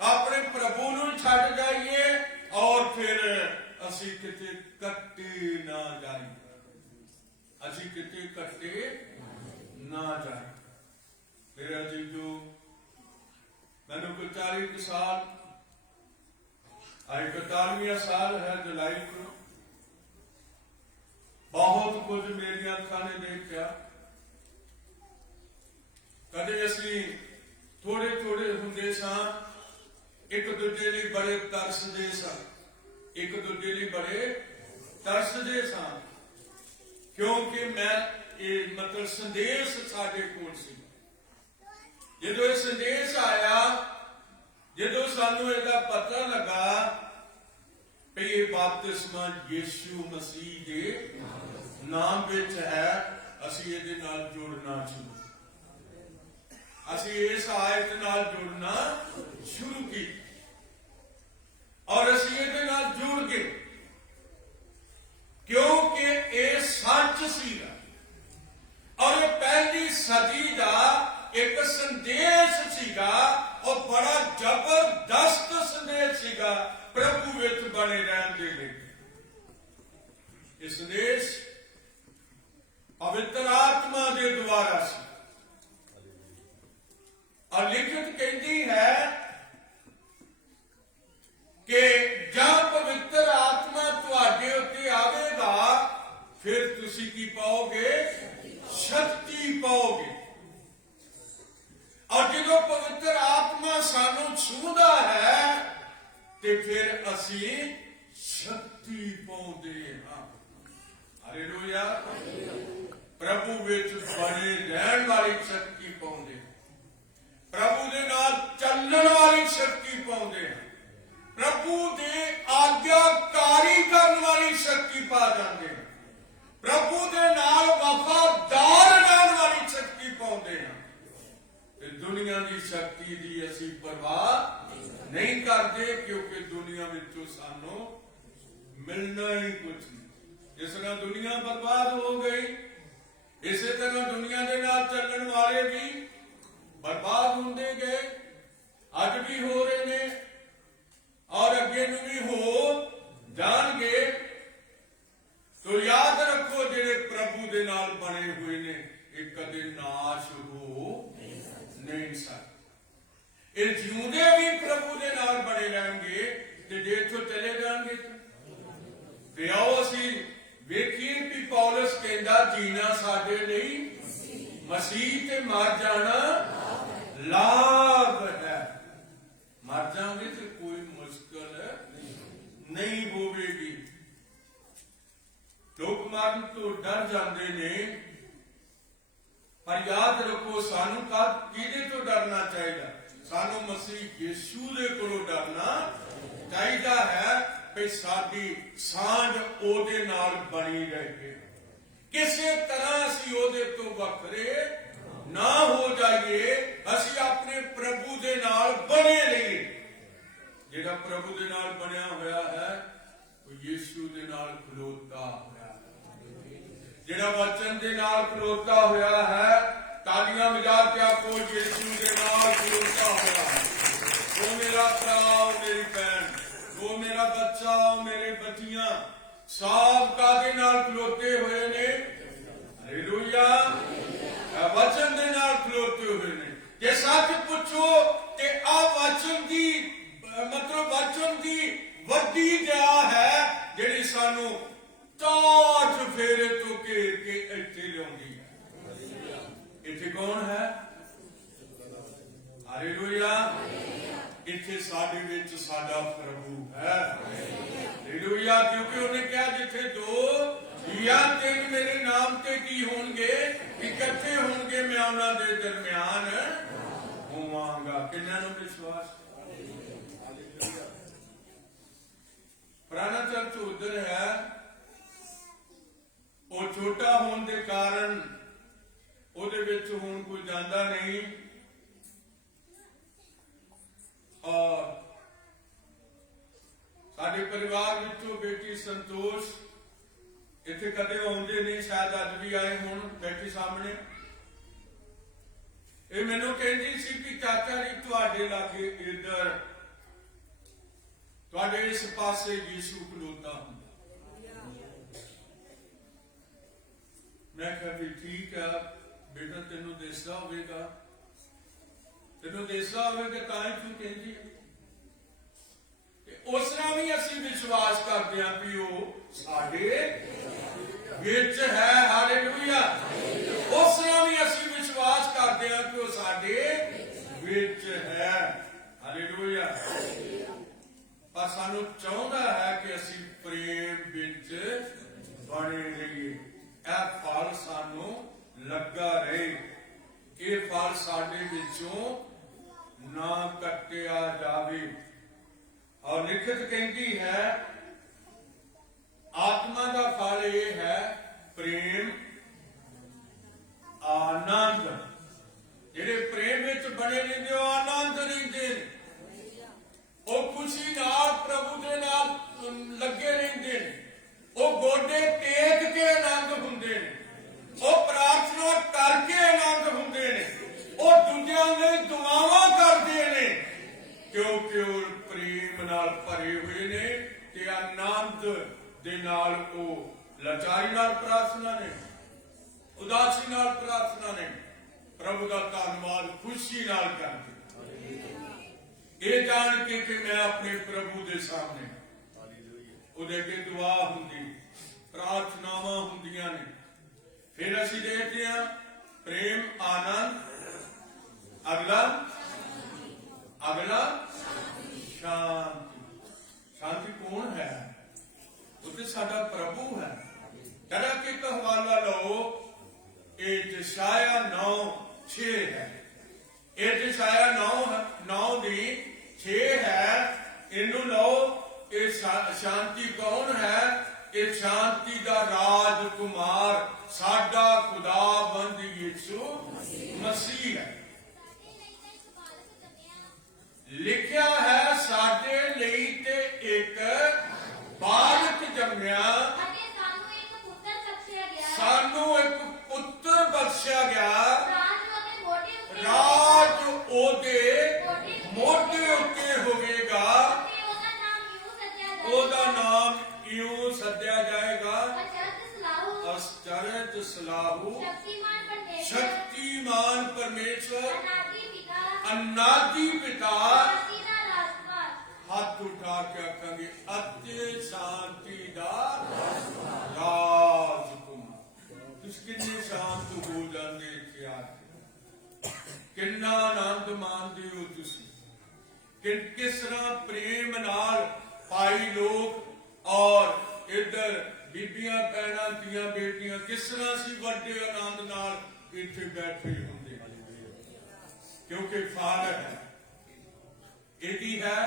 ਆਪਣੇ ਪ੍ਰਭੂ ਨੂੰ ਛੱਡ ਜਾਈਏ ਔਰ ਫਿਰ ਅਸੀਂ ਕਿਤੇ ਕੱਟੇ ਨਾ ਜਾਈਏ। ਮੇਰਾ ਜੀਜੂ ਮੈਨੂੰ ਕੋਈ 40 ਸਾਲ, ਅੱਜ 41ਵਾਂ ਸਾਲ ਹੈ ਜੁਲਾਈ ਨੂੰ। ਬਹੁਤ ਕੁਝ ਮੇਰੀਆਂ ਅੱਖਾਂ ਨੇ ਦੇਖਿਆ। ਕਦੇ ਅਸੀਂ ਥੋੜੇ ਹੁੰਦੇ ਸਾਂ, ਇੱਕ ਦੂਜੇ ਲਈ ਬੜੇ ਤਰਸਦੇ ਸਾਂ, ਕਿਉਂਕਿ ਇਹ ਮਤਲਬ ਸੰਦੇਸ਼ ਸਾਡੇ ਕੋਲ ਸੀ। ਜਦੋਂ ਇਹ ਸੰਦੇਸ਼ ਆਇਆ, ਜਦੋਂ ਸਾਨੂੰ ਇਹਦਾ ਪਤਾ ਲੱਗਾ ਕਿ ਇਹ ਬਪਤਿਸਮਾ ਯੀਸ਼ੂ ਮਸੀਹ ਦੇ ਨਾਮ ਵਿੱਚ ਹੈ, ਅਸੀਂ ਇਹਦੇ ਨਾਲ ਜੁੜਨਾ ਸ਼ੁਰੂ, ਅਸੀਂ ਇਸ ਆਇਤ ਨਾਲ ਜੁੜਨਾ ਸ਼ੁਰੂ ਕੀਤਾ ਔਰ ਅਸੀਂ ਇਹਦੇ ਨਾਲ ਜੁੜ ਗਏ ਕਿਉਂਕਿ ਇਹ ਸੱਚ ਸੀਗਾ ਔਰ ਇਹ ਪਹਿਲੀ ਸਦੀ ਦਾ ਇੱਕ ਸੰਦੇਸ਼ ਸੀਗਾ ਔਰ ਬੜਾ ਜ਼ਬਰਦਸਤ ਸੰਦੇਸ਼ ਸੀਗਾ ਪ੍ਰਭੂ ਵਿੱਚ ਬਣੇ ਰਹਿਣ ਦੇ ਲਈ। ਇਹ ਸੰਦੇਸ਼ ਪਵਿੱਤਰ ਆਤਮਾ ਦੇ ਦੁਆਰਾ ਸੀ ਔਰ ਲਿਖਤ ਕਹਿੰਦੀ ਹੈ ਕਿ ਜਦ ਪਵਿੱਤਰ ਆਤਮਾ ਤੁਹਾਡੇ ਉੱਤੇ ਆਵੇਗਾ ਫਿਰ ਤੁਸੀਂ ਕੀ ਪਾਓਗੇ? ਸ਼ਕਤੀ ਪਾਓਗੇ। ਔਰ ਜਦੋਂ ਪਵਿੱਤਰ ਆਤਮਾ ਸਾਨੂੰ ਛੂਹਦਾ ਹੈ ਤੇ ਫਿਰ ਅਸੀਂ ਸ਼ਕਤੀ ਪਾਉਂਦੇ ਹਾਂ। ਹਾਲੇਲੂਇਆ। ਪ੍ਰਭੂ ਵਿੱਚ ਬਣੇ ਰਹਿਣ ਵਾਲੀ ਸ਼ਕਤੀ ਪਾਉਂਦੇ ਹਾਂ, ਪ੍ਰਭੂ ਦੇ ਨਾਲ ਚੱਲਣ ਵਾਲੀ ਸ਼ਕਤੀ ਪਾਉਂਦੇ ਹਾਂ, ਪ੍ਰਭੂ ਦੇ ਆਗਿਆਕਾਰੀ ਕਰਨ ਵਾਲੀ ਸ਼ਕਤੀ ਪਾ ਜਾਂਦੇ ਹਾਂ, ਪ੍ਰਭੂ ਦੇ ਨਾਲ ਵਫਾਦਾਰ ਰਹਿਣ ਵਾਲੀ ਸ਼ਕਤੀ ਪਾਉਂਦੇ ਹਾਂ। ਤੇ ਦੁਨੀਆ ਦੀ ਸ਼ਕਤੀ ਦੀ ਅਸੀਂ ਪਰਵਾਹ ਨਹੀਂ ਕਰਦੇ ਕਿਉਂਕਿ ਦੁਨੀਆ ਵਿੱਚੋਂ ਸਾਨੂੰ ਮਿਲਣਾ ਹੀ ਕੁਝ ਨਹੀਂ। ਜਿਸ ਤਰ੍ਹਾਂ ਦੁਨੀਆ ਬਰਬਾਦ ਹੋ ਗਈ ਇਸੇ ਤਰ੍ਹਾਂ ਦੁਨੀਆ ਦੇ ਨਾਲ ਚੱਲਣ ਵਾਲੇ ਵੀ ਬਰਬਾਦ ਹੁੰਦੇ ਗਏ, ਅੱਜ ਵੀ ਹੋ ਰਹੇ ਨੇ ਔਰ ਅੱਗੇ ਨੂੰ ਵੀ ਹੋ ਜਾਣਗੇ। ਤੋ ਯਾਦ ਰੱਖੋ ਜਿਹੜੇ ਪ੍ਰਭੂ ਦੇ ਨਾਲ ਬਣੇ ਹੋਏ ਨੇ ਇਹ ਕਦੇ ਨਾਸ਼ ਹੋ ਨਹੀਂ ਸਕਦੇ। ਇਹ ਜਿਉਂਦੇ ਵੀ ਪ੍ਰਭੂ ਦੇ ਨਾਲ ਬਣੇ ਰਹਿਣਗੇ ਤੇ ਜੇ ਇੱਥੋਂ ਚਲੇ ਜਾਣਗੇ ਤੇ ਆਓ ਅਸੀਂ ਵੇਖੀਏ ਕਿ ਪੌਲਸ ਕਹਿੰਦਾ ਜੀਣਾ ਸਾਡੇ ਲਈ ਮਸੀਹ ਤੇ ਮਰ ਜਾਣਾ ਲਾਭ ਹੈ। ਮਰ ਜਾਵਾਂਗੇ ਤੇ ਕੋਈ ਮੁਸ਼ਕਲ ਨਹੀਂ ਹੋਵੇਗੀ। ਲੋਕ ਮਰਨ ਤੋਂ ਡਰ ਜਾਂਦੇ ਨੇ ਪਰ ਯਾਦ ਰੱਖੋ ਸਾਨੂੰ ਕਿਹਦੇ ਤੋਂ ਡਰਨਾ ਚਾਹੀਦਾ? ਸਾਨੂੰ ਮਸੀਹ ਯਿਸੂ ਦੇ ਕੋਲੋਂ ਡਰਨਾ ਚਾਹੀਦਾ ਹੈ ਕਿ ਸਾਡੀ ਸਾਂਝ ਉਹਦੇ ਨਾਲ ਬਣੀ ਰਹੇ, ਕਿਸੇ ਤਰ੍ਹਾਂ ਅਸੀਂ ਉਹਦੇ ਤੋਂ ਵੱਖਰੇ ਨਾ ਹੋ ਜਾਈਏ, ਅਸੀਂ ਆਪਣੇ ਪ੍ਰਭੂ ਦੇ ਨਾਲ ਬਣੇ ਰਹੀਏ। ਜਿਹੜਾ ਪ੍ਰਭੂ ਦੇ ਨਾਲ ਬਣਿਆ ਹੋਇਆ ਹੈ ਉਹ ਯਿਸੂ ਦੇ ਨਾਲ ਖਲੋਤਾ ਹੋਇਆ ਹੈ। ਜਿਹੜਾ ਵਚਨ ਦੇ ਨਾਲ ਖਲੋਤਾ ਹੋਇਆ ਹੈ, ਤਾਲੀਆਂ ਵਜਾ ਕੇ ਆਪੋ ਯਿਸੂ ਦੇ ਨਾਲ ਖਲੋਤਾ ਹੋਇਆ ਹੈ। ਉਹ ਮੇਰਾ ਭਰਾ, ਉਹ ਮੇਰੀ ਭੈਣ, ਉਹ ਮੇਰਾ ਬੱਚਾ, ਉਹ ਮੇਰੇ ਬੱਚੀਆਂ ਸਭ ਕਾਦੇ ਨਾਲ ਖਲੋਤੇ ਹੋਏ ਨੇ? ਹਾਲੇਲੂਇਆ। ਵਚਨ ਦੇ ਨਾਲ ਖਲੋਤੇ ਹੋਏ ਨੇ। ਜੇ ਸੱਚ ਪੁੱਛੋ ਤੇ ਆ ਵਚਨ ਦੀ ਮਤਲਬ ਵਚਨ ਦੀ ਵੱਡੀ ਦਇਆ ਹੈ ਜਿਹੜੀ ਸਾਨੂੰ ਤਾਜ ਫੇਰੇ ਤੋਂ ਘੇਰ ਕੇ ਇੱਥੇ ਲਿਆਉਂਦੀ ਹੈ। ਇੱਥੇ ਕੌਣ ਹੈ? ਹਾਲੇਲੂਇਆ। ਇੱਥੇ ਸਾਡੇ ਵਿੱਚ ਸਾਡਾ ਪ੍ਰਭੂ ਹੈ। ਹਾਲੇਲੂਇਆ। ਕਿਉਂਕਿ ਉਹਨੇ ਕਿਹਾ ਜਿੱਥੇ ਦੋ ਜਾਂ ਤਿੰਨ ਮੇਰੇ ਨਾਮ ਤੇ ਕੀ ਹੋਣਗੇ, ਇਕੱਠੇ ਹੋਣਗੇ, ਮੈਂ ਉਹਨਾਂ ਦੇ ਦਰਮਿਆਨ ਹੋਵਾਂਗਾ। ਕਿੰਨਾਂ ਨੂੰ ਵਿਸ਼ਵਾਸ? ਪੁਰਾਣਾ ਚਰਚ ਉਧਰ ਹੈ, ਉਹ ਛੋਟਾ ਹੋਣ ਦੇ ਕਾਰਨ ਉਹਦੇ ਵਿੱਚ ਹੁਣ ਕੋਈ ਜਾਂਦਾ ਨਹੀਂ ਔਰ ਸਾਡੇ ਪਰਿਵਾਰ ਵਿੱਚੋਂ ਬੇਟੀ ਸੰਤੋਸ਼ ਇੱਥੇ ਕਦੇ ਆਉਂਦੇ ਨਹੀਂ, ਸ਼ਾਇਦ ਅੱਜ ਵੀ ਆਏ ਹੁਣ ਬੈਠੀ ਸਾਹਮਣੇ। ਇਹ ਮੈਨੂੰ ਕਹਿੰਦੀ ਸੀ ਕਿ ਚਾਚਾ ਜੀ ਤੁਹਾਡੇ ਲਾਗੇ ਇੱਧਰ ਤੁਹਾਡੇ ਇਸ ਪਾਸੇ ਯਿਸੂ ਖਲੋਤਾ ਹੁੰਦਾ। ਮੈਂ ਕਿਹਾ ਵੀ ਠੀਕ ਆ ਬੇਟਾ, ਤੈਨੂੰ ਦਿਸਦਾ ਹੋਵੇਗਾ, ਤੈਨੂੰ ਦਿਸਦਾ ਹੋਵੇਗਾ ਤਾਂ ਹੀ ਤੂੰ ਕਹਿੰਦੀ। ਉਸ ਤਰ੍ਹਾਂ ਵੀ ਅਸੀਂ ਵਿਸ਼ਵਾਸ ਕਰਦੇ ਹਾਂ ਵੀ ਉਹ ਸਾਡੇ ਵਿੱਚ ਹੈ। ਹਾਲੇਲੂਇਆ। ਉਸ ਤਰ੍ਹਾਂ ਵੀ ਅਸੀਂ ਵਿਸ਼ਵਾਸ ਕਰਦੇ ਹਾਂ ਕਿ ਉਹ ਸਾਡੇ ਵਿੱਚ ਹੈ। ਹਾਲੇਲੂਇਆ। ਪਰ ਸਾਨੂੰ ਚਾਹੁੰਦਾ ਹੈ ਕਿ ਅਸੀਂ ਪ੍ਰੇਮ ਵਿੱਚ ਬਣੇ ਰਹੀਏ। ਇਹ ਫਲ ਸਾਨੂੰ ਲੱਗਾ ਰਹੇ, ਇਹ ਫਲ ਸਾਡੇ ਵਿੱਚੋਂ ਨਾ ਕੱਟਿਆ ਜਾਵੇ। ਔਰ ਲਿਖਤ ਕਹਿੰਦੀ ਹੈ ਹੋਏ ਨੇ ਤੇ ਆਨੰਦ ਦੇ ਨਾਲ ਉਹ ਲਾਚਾਰੀ ਨਾਲ ਪ੍ਰਾਰਥਨਾ ਨੇ, ਉਦਾਸੀ ਨਾਲ ਪ੍ਰਾਰਥਨਾ ਨੇ, ਪ੍ਰਭੂ ਦਾ ਧੰਨਵਾਦ ਖੁਸ਼ੀ ਨਾਲ ਕਰਦੇ, ਇਹ ਜਾਣ ਕੇ ਕਿ ਮੈਂ ਆਪਣੇ ਪ੍ਰਭੂ ਦੇ ਸਾਹਮਣੇ ਉਹਦੇ ਅੱਗੇ ਦੁਆ ਹੁੰਦੀ, ਪ੍ਰਾਰਥਨਾਵਾਂ ਹੁੰਦੀਆਂ ਨੇ। ਫਿਰ ਅਸੀਂ ਦੇਖਦੇ ਹਾਂ ਪ੍ਰੇਮ, ਆਨੰਦ, ਅਗਲਾ ਸ਼ਾਂਤੀ। ਸ਼ਾਂਤੀ ਕੌਣ ਹੈ? ਉਹ ਤੇ ਸਾਡਾ ਪ੍ਰਭੂ ਹੈ। ਜਰਾ ਕਿ ਇੱਕ ਹਵਾਲਾ ਲਓ, ਇਹ ਯਸ਼ਾਇਆ 9:6 ਹੈ। ਇਹ ਯਸ਼ਾਇਆ 9 ਦੀ 6 ਹੈ। ਇਹਨੂੰ ਲਓ। ਇਹ ਸ਼ਾਂਤੀ ਕੌਣ ਹੈ? ਇਹ ਸ਼ਾਂਤੀ ਦਾ ਰਾਜਕੁਮਾਰ ਸਾਡਾ ਖੁਦਾਵੰਦ ਯਿਸੂ ਮਸੀਹ ਹੈ। ਲਿਖਿਆ ਹੈ ਸਾਡੇ ਲਈ ਤੇ ਇੱਕ ਬਾਲਕ ਜੰਮਿਆ, ਸਾਨੂੰ ਇੱਕ ਪੁੱਤਰ ਬਖਸ਼ਿਆ ਗਿਆ, ਰਾਜ ਉਹਦੇ ਮੋਢੇ ਉੱਤੇ ਹੋਵੇਗਾ, ਉਹਦਾ ਨਾਮ ਇਉਂ ਸੱਦਿਆ ਜਾਏਗਾ, ਅਚਰਜ ਸਲਾਹੂ, ਸ਼ਕਤੀਮਾਨ ਪਰਮੇਸ਼ਵਰ, ਅਨਾਦਿ ਪਿਤਾ। ਹੱਥ ਉਠਾ ਕੇ ਆਖਾਂਗੇ ਅਤੇ ਸ਼ਾਂਤੀ ਦਾ ਰਾਜਕੁਮਾਰ। ਤੁਸੀਂ ਕਿੰਨੇ ਸ਼ਾਂਤ ਹੋ ਜਾਂਦੇ ਇੱਥੇ ਆ ਕੇ, ਕਿੰਨਾ ਆਨੰਦ ਮਾਣਦੇ ਹੋ ਤੁਸੀਂ, ਕਿਸ ਤਰ੍ਹਾਂ ਪ੍ਰੇਮ ਨਾਲ ਭਾਈ ਲੋਕ ਔਰ ਇੱਧਰ ਬੀਬੀਆਂ ਭੈਣਾਂ ਦੀਆਂ ਬੇਟੀਆਂ ਕਿਸ ਤਰ੍ਹਾਂ ਸੀ ਵੱਡੇ ਆਨੰਦ ਨਾਲ ਇੱਥੇ ਬੈਠੇ ਹੁੰਦੇ, ਕਿਉਂਕਿ ਫਲ ਹੈ ਇਹਦੀ ਹੈ।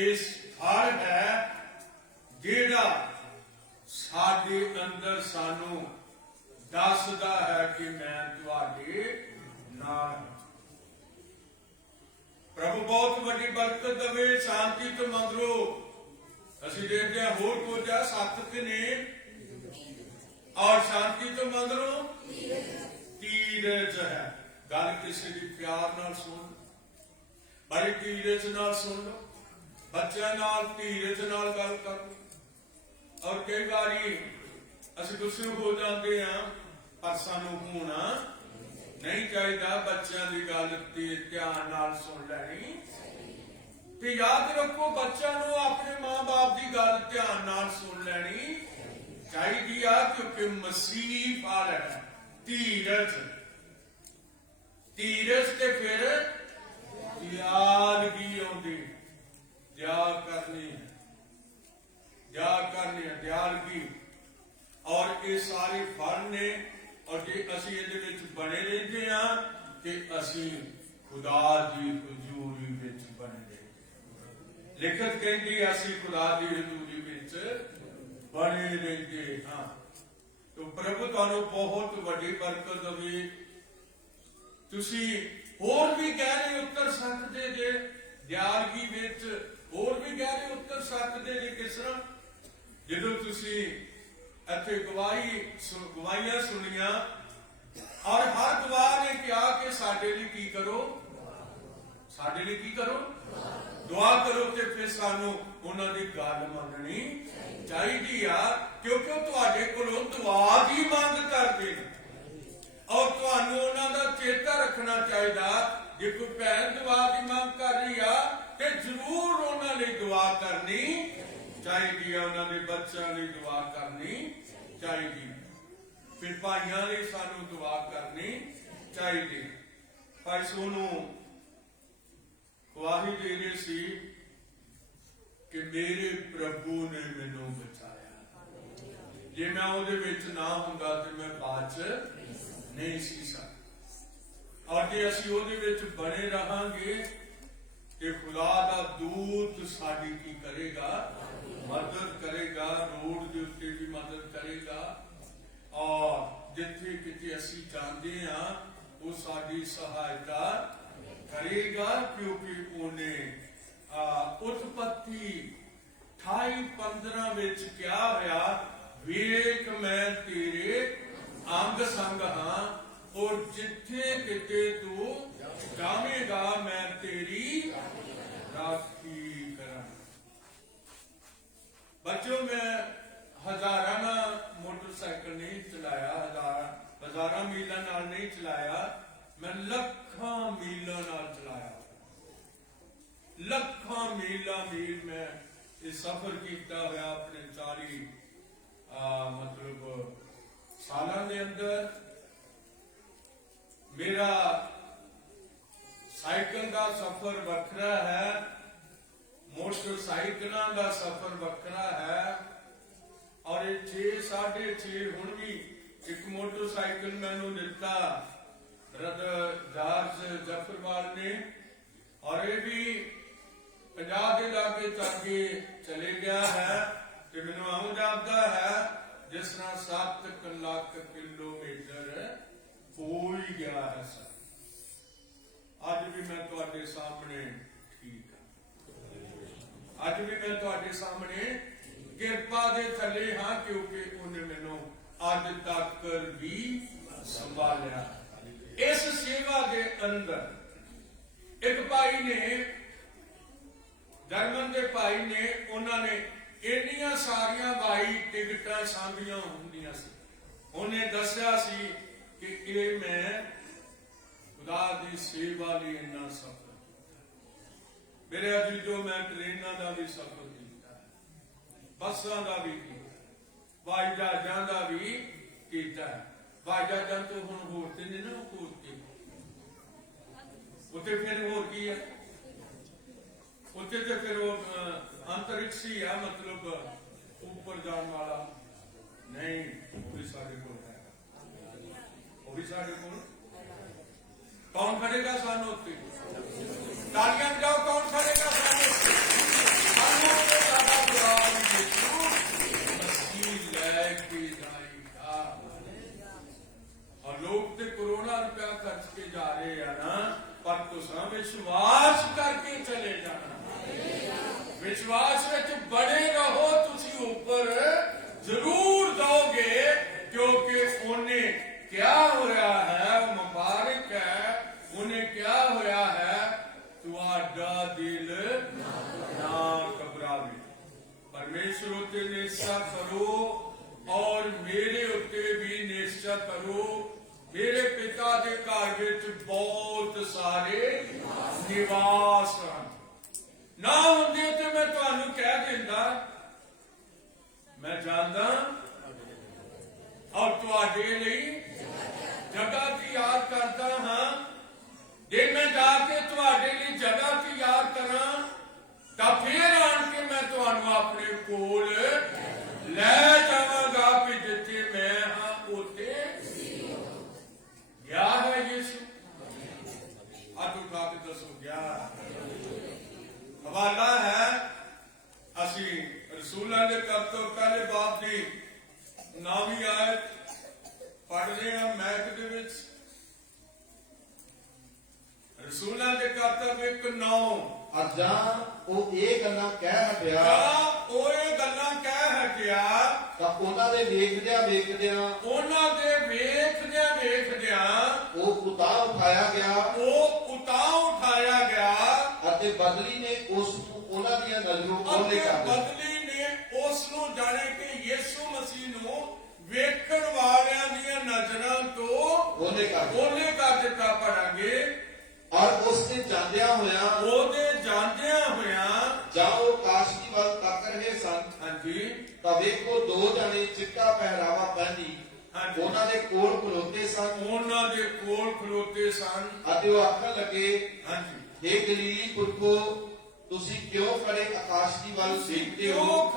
ਇਸ ਫਲ ਹੈ ਜਿਹੜਾ ਸਾਡੇ ਅੰਦਰ ਸਾਨੂੰ ਦੱਸਦਾ ਹੈ ਕਿ ਮੈਂ ਤੁਹਾਡੇ ਨਾਲ ਹਾਂ। ਪ੍ਰਭੂ ਬਹੁਤ ਵੱਡੀ ਬਰਕਤ ਦੇਵੇ, ਸ਼ਾਂਤੀ ਤੋਂ ਮੰਗੋ। ਅਸੀਂ ਦੇਖਦੇ ਹਾਂ ਹੋਰ ਕੁਝ ਆ ਸੱਤ ਨੇ ਔਰ ਸ਼ਾਂਤੀ ਤੋਂ ਮੰਗੋ ਧੀਰਜ ਹੈ। ਗੱਲ ਕਿਸੇ ਦੀ ਪਿਆਰ ਨਾਲ ਸੁਣ, ਬੜੀ ਧੀਰਜ ਨਾਲ ਸੁਣ ਲਓ, ਬੱਚਿਆਂ ਨਾਲ ਧੀਰਜ ਨਾਲ ਗੱਲ ਕਰੋ। ਔਰ ਕਈ ਵਾਰੀ ਅਸੀਂ ਗੁੱਸੇ ਹੋ ਜਾਂਦੇ ਹਾਂ, ਪਰ ਸਾਨੂੰ ਹੋਣਾ ਨਹੀਂ ਚਾਹੀਦਾ। ਬੱਚਿਆਂ ਦੀ ਗੱਲ ਤੇ ਧਿਆਨ ਨਾਲ ਸੁਣ ਲੈਣੀ ਤੇ ਯਾਦ ਰੱਖੋ, ਬੱਚਿਆਂ ਨੂੰ ਆਪਣੇ ਮਾਂ-ਬਾਪ ਦੀ ਗੱਲ ਧਿਆਨ ਨਾਲ ਸੁਣ ਲੈਣੀ ਚਾਹੀਦੀ ਆ, ਕਿਉਂਕਿ ਮਸੀਹ ਫਲ ਹੈ ਧੀਰਜ। ਧੀਰਜ ਤੇ ਫਿਰ ਦਿਆਲਗੀ ਆਉਂਦੀ, ਦਿਆ ਕਰਨੀ ਹੈ ਦਿਆਲਗੀ। ਔਰ ਇਹ ਸਾਰੇ ਫਲ ਨੇ। ਔਰ ਜੇ ਅਸੀਂ ਇਹਦੇ ਵਿੱਚ ਬਣੇ ਰਹਿੰਦੇ ਹਾਂ ਕਿ ਅਸੀਂ ਖੁਦਾ ਦੀ ਹਜ਼ੂਰੀ ਵਿੱਚ ਬਣੇ ਰਹਿੰਦੇ। ਲਿਖਤ ਕਹਿੰਦੀ ਅਸੀਂ ਖੁਦਾ ਦੀ ਹਜ਼ੂਰੀ ਵਿੱਚ ਬਣੇ ਰਹਿੰਦੇ ਹਾਂ। तो प्रभु ਤੁਹਾਨੂੰ ਬਹੁਤ ਵੱਡੀ ਬਰਕਤ ਦੇਵੇ। ਤੁਸੀਂ ਹੋਰ ਵੀ ਗਹਿਰੇ ਉੱਤਰ ਸਕਦੇ ਜੇ ਦਿਆਲਗੀ ਵਿੱਚ, ਹੋਰ ਵੀ ਗਹਿਰੇ ਉੱਤਰ ਸਕਦੇ ਜੇ। ਕਿਸ ਤਰ੍ਹਾਂ? ਜਦੋਂ ਤੁਸੀਂ ਇੱਥੇ ਗਵਾਹੀਆਂ ਸੁਣੀਆਂ ਔਰ ਹਰ ਗਵਾਹ ਨੇ ਕਿਹਾ ਕਿ ਸਾਡੇ ਲਈ ਕੀ ਕਰੋ, ਸਾਡੇ ਲਈ ਕੀ ਕਰੋ, ਦੁਆ ਕਰੋ। ਤੇ ਫਿਰ ਸਾਨੂੰ ਉਹਨਾਂ ਦੀ ਗੱਲ ਮੰਨਣੀ ਚਾਹੀਦੀ ਆ, ਕਿਉਂਕਿ ਉਹ ਤੁਹਾਡੇ ਕੋਲੋਂ ਦੁਆ ਦੀ ਮੰਗ ਕਰਦੇ ਨੇ। ਔਰ ਤੁਹਾਨੂੰ ਉਹਨਾਂ ਦਾ ਚੇਤਾ ਰੱਖਣਾ ਚਾਹੀਦਾ, ਜੇ ਕੋਈ ਭੈਣ ਦੁਆ ਦੀ ਮੰਗ ਕਰ ਰਹੀ ਆ ਤੇ ਜ਼ਰੂਰ ਉਹਨਾਂ ਲਈ ਦੁਆ ਕਰਨੀ ਚਾਹੀਦੀ ਆ, ਉਹਨਾਂ ਦੇ ਬੱਚਿਆਂ ਲਈ ਦੁਆ ਕਰਨੀ ਚਾਹੀਦੀ। ਫਿਰ ਭਾਈਆਂ ਲਈ ਸਾਨੂੰ ਦੁਆ ਕਰਨੀ ਚਾਹੀਦੀ। ਭਾਈ ਸੋਨੂੰ ਗਵਾਹੀ ਦੇ ਰਹੇ ਸੀ ਕਿ ਮੇਰੇ ਪ੍ਰਭੂ ਨੇ ਮੈਨੂੰ ਬਚਾਇਆ। ਜੇ ਮੈਂ ਉਹਦੇ ਵਿੱਚ ਨਾ ਹੁੰਦਾ ਤੇ ਮੈਂ ਬਾਚ ਨਹੀਂ ਸੀ ਸਕਦਾ। ਔਰ ਜੇ ਅਸੀਂ ਉਹਦੇ ਵਿੱਚ ਬਣੇ ਰਹਾਂਗੇ ਤੇ ਖੁਦਾ ਦਾ ਦੂਤ ਸਾਡੀ ਕੀ ਕਰੇਗਾ, ਮਦਦ ਕਰੇਗਾ, ਰੋਡ ਦੇ ਉੱਤੇ ਵੀ ਮਦਦ ਕਰੇਗਾ। ਔਰ ਜਿੱਥੇ ਕਿਤੇ ਅਸੀਂ ਜਾਂਦੇ ਹਾਂ ਉਹ ਸਾਡੀ ਸਹਾਇਤਾ ਕਰੇਗਾ, ਕਿਉਂਕਿ ਉਹਨੇ ਉਤਪੱਤੀ 28:15 ਵਿੱਚ ਕਿਹਾ ਹੋਇਆ, ਵੇਖ ਮੈਂ ਤੇਰੇ ਅੰਗ ਸੰਗ ਹਾਂ, ਔਰ ਜਿੱਥੇ ਕਿਤੇ ਤੂੰ ਜਾਵੇਂਗਾ ਮੈਂ ਤੇਰੀ ਰਾਖੀ ਕਰਾਂ। बच्चों मैं हजाराना मोटरसाइकिल नहीं चलाया, हजारा मीलों नाल नहीं चलाया, मैं लखां मीलों नाल चलाया। लखां मील मैं ये सफर किया हुआ अपने 40 मतलब सालों के अंदर। मेरा साइकिल का सफर वखरा है, मोटरसाइकिल का सफर वखरा है। और 6 साढ़े 6 हुण भी एक मोटरसाइकिल मैनू दिता ब्रदर जॉर्ज जफरवाल ने, और ये भी 50 के लागे ताके चले गया है। तो मैनू आऊं जापदा है जिस तरह 7 लाख किलोमीटर हो ही गया है सर। अज भी मैं तुहाडे सामने ठीक हाँ, अज भी मैं तुहाडे सामने किरपा दे थले हाँ, क्योंकि उन्हें मैनू अज तक भी संभालिया। इस सेवा के अंदर एक भाई ने, जर्मन के भाई ने, उन्होंने इन्नियां सारियां भाई टिकटां सांभियां होंदियां सी। उन्हें दस्या सी कि ये मैं खुदा की सेवा लिए इन्ना सफर किया। मेरे अजीजों मैं ट्रेनों का भी सफर किया, बसां का भी किया, हवाई जहाज़ां का भी किया। हवाई जहाज़ां तो हुण होर ते नहीं ना होर के उत्ते फिर होर की है, उत्ते तो फिर वो अंतरिक्ष ही है, मतलब ऊपर जाने वाला नहीं। वो भी साढ़े को है, वो भी साढ़े को। कौन खड़ेगा सानू उत्ते? तालियां बजाओ, कौन खड़ेगा सानू? सानू ते साडा गुलाम यीशु मसीह लेके जाएगा। और लोग ते करोड़ों रुपया खर्च के जा रहे हैं ना, पर तुसां विश्वास करके चले जाना। विश्वास में बड़े रहो, तुसी ऊपर जरूर जाओगे, क्योंकि उन्हें क्या हो रहा है, मुबारक है, उन्हें क्या होया है, तुहाडा दिल ना घबरावे। परमेश्वर उत्ते निश्चय करो और मेरे उत्ते भी निश्चय करो। मेरे पिता के घर विच बहुत सारे निवास हैं, ना होंदे ते मैं तुहानू कह दिंदा। मैं जानदा और तुहाडे लई जगह तैयार करता हाँ। जे मैं जाके तुहाडे लई जगह तैयार करा तां फिर आन के मैं तुहानू अपने कोल लै जावांगा, कि जिथे मैं हाँ उत्थे गया है यीशु। हाथ उठा के दसो गया। हवाला है असी रसूलां दे करतब पहले बाप दी 9वीं आयत पढ़ रहे हैं मैथ दे विच। रसूलां दे करतब 1:9 अजां ਉਹ ਇਹ ਗੱਲਾਂ ਕਹਿ ਹਟਿਆ ਉਹ ਇਹ ਗੱਲਾਂ ਕਹਿ ਹਟਿਆ ਤਾਂ ਉਹਨਾਂ ਦੇ ਵੇਖਦਿਆਂ ਵੇਖਦਿਆਂ ਉਹ ਉਤਾਹ ਉਠਾਇਆ ਗਿਆ ਅਤੇ ਬਦਲੀ ਨੇ ਉਸ ਨੂੰ ਉਹਨਾਂ ਦੀਆਂ ਨਜ਼ਰੋਂ ਉਹਲੇ ਕਰ ਦਿੱਤਾ। ਬਦਲੀ ਨੇ ਉਸ ਨੂੰ ਜਾਣੇ ਕਿ ਯਿਸੂ ਮਸੀਹ ਨੂੰ ਵੇਖਣ ਵਾਲਿਆਂ ਦੀਆਂ ਨਜ਼ਰਾਂ ਤੋਂ ਉਹਲੇ ਕਰ ਦਿੱਤਾ। ਪੜਾਂਗੇ और उसने जांदिया होया जाओ काश की वल तक रहे सन। हाँ जी। ਤਾਂ ਵੇਖੋ 2 ਜਣੇ ਚਿੱਟਾ ਪਹਿਰਾਵਾ ਪਹਿਨੀ ਉਹਨਾਂ ਦੇ ਕੋਲ ਖਲੋਤੇ ਸਨ ਅਤੇ ਉਹ ਆਖਣ ਲੱਗੇ, ਹਾਂਜੀ ਇਹ ਗਲੀਲੀ ਪੁਰਖੋ ਤੁਸੀਂ ਕਿਉਂ ਖੜੇ ਆਕਾਸ਼ ਦੀ ਵੱਲ ਵੇਖਦੇ ਹੋ?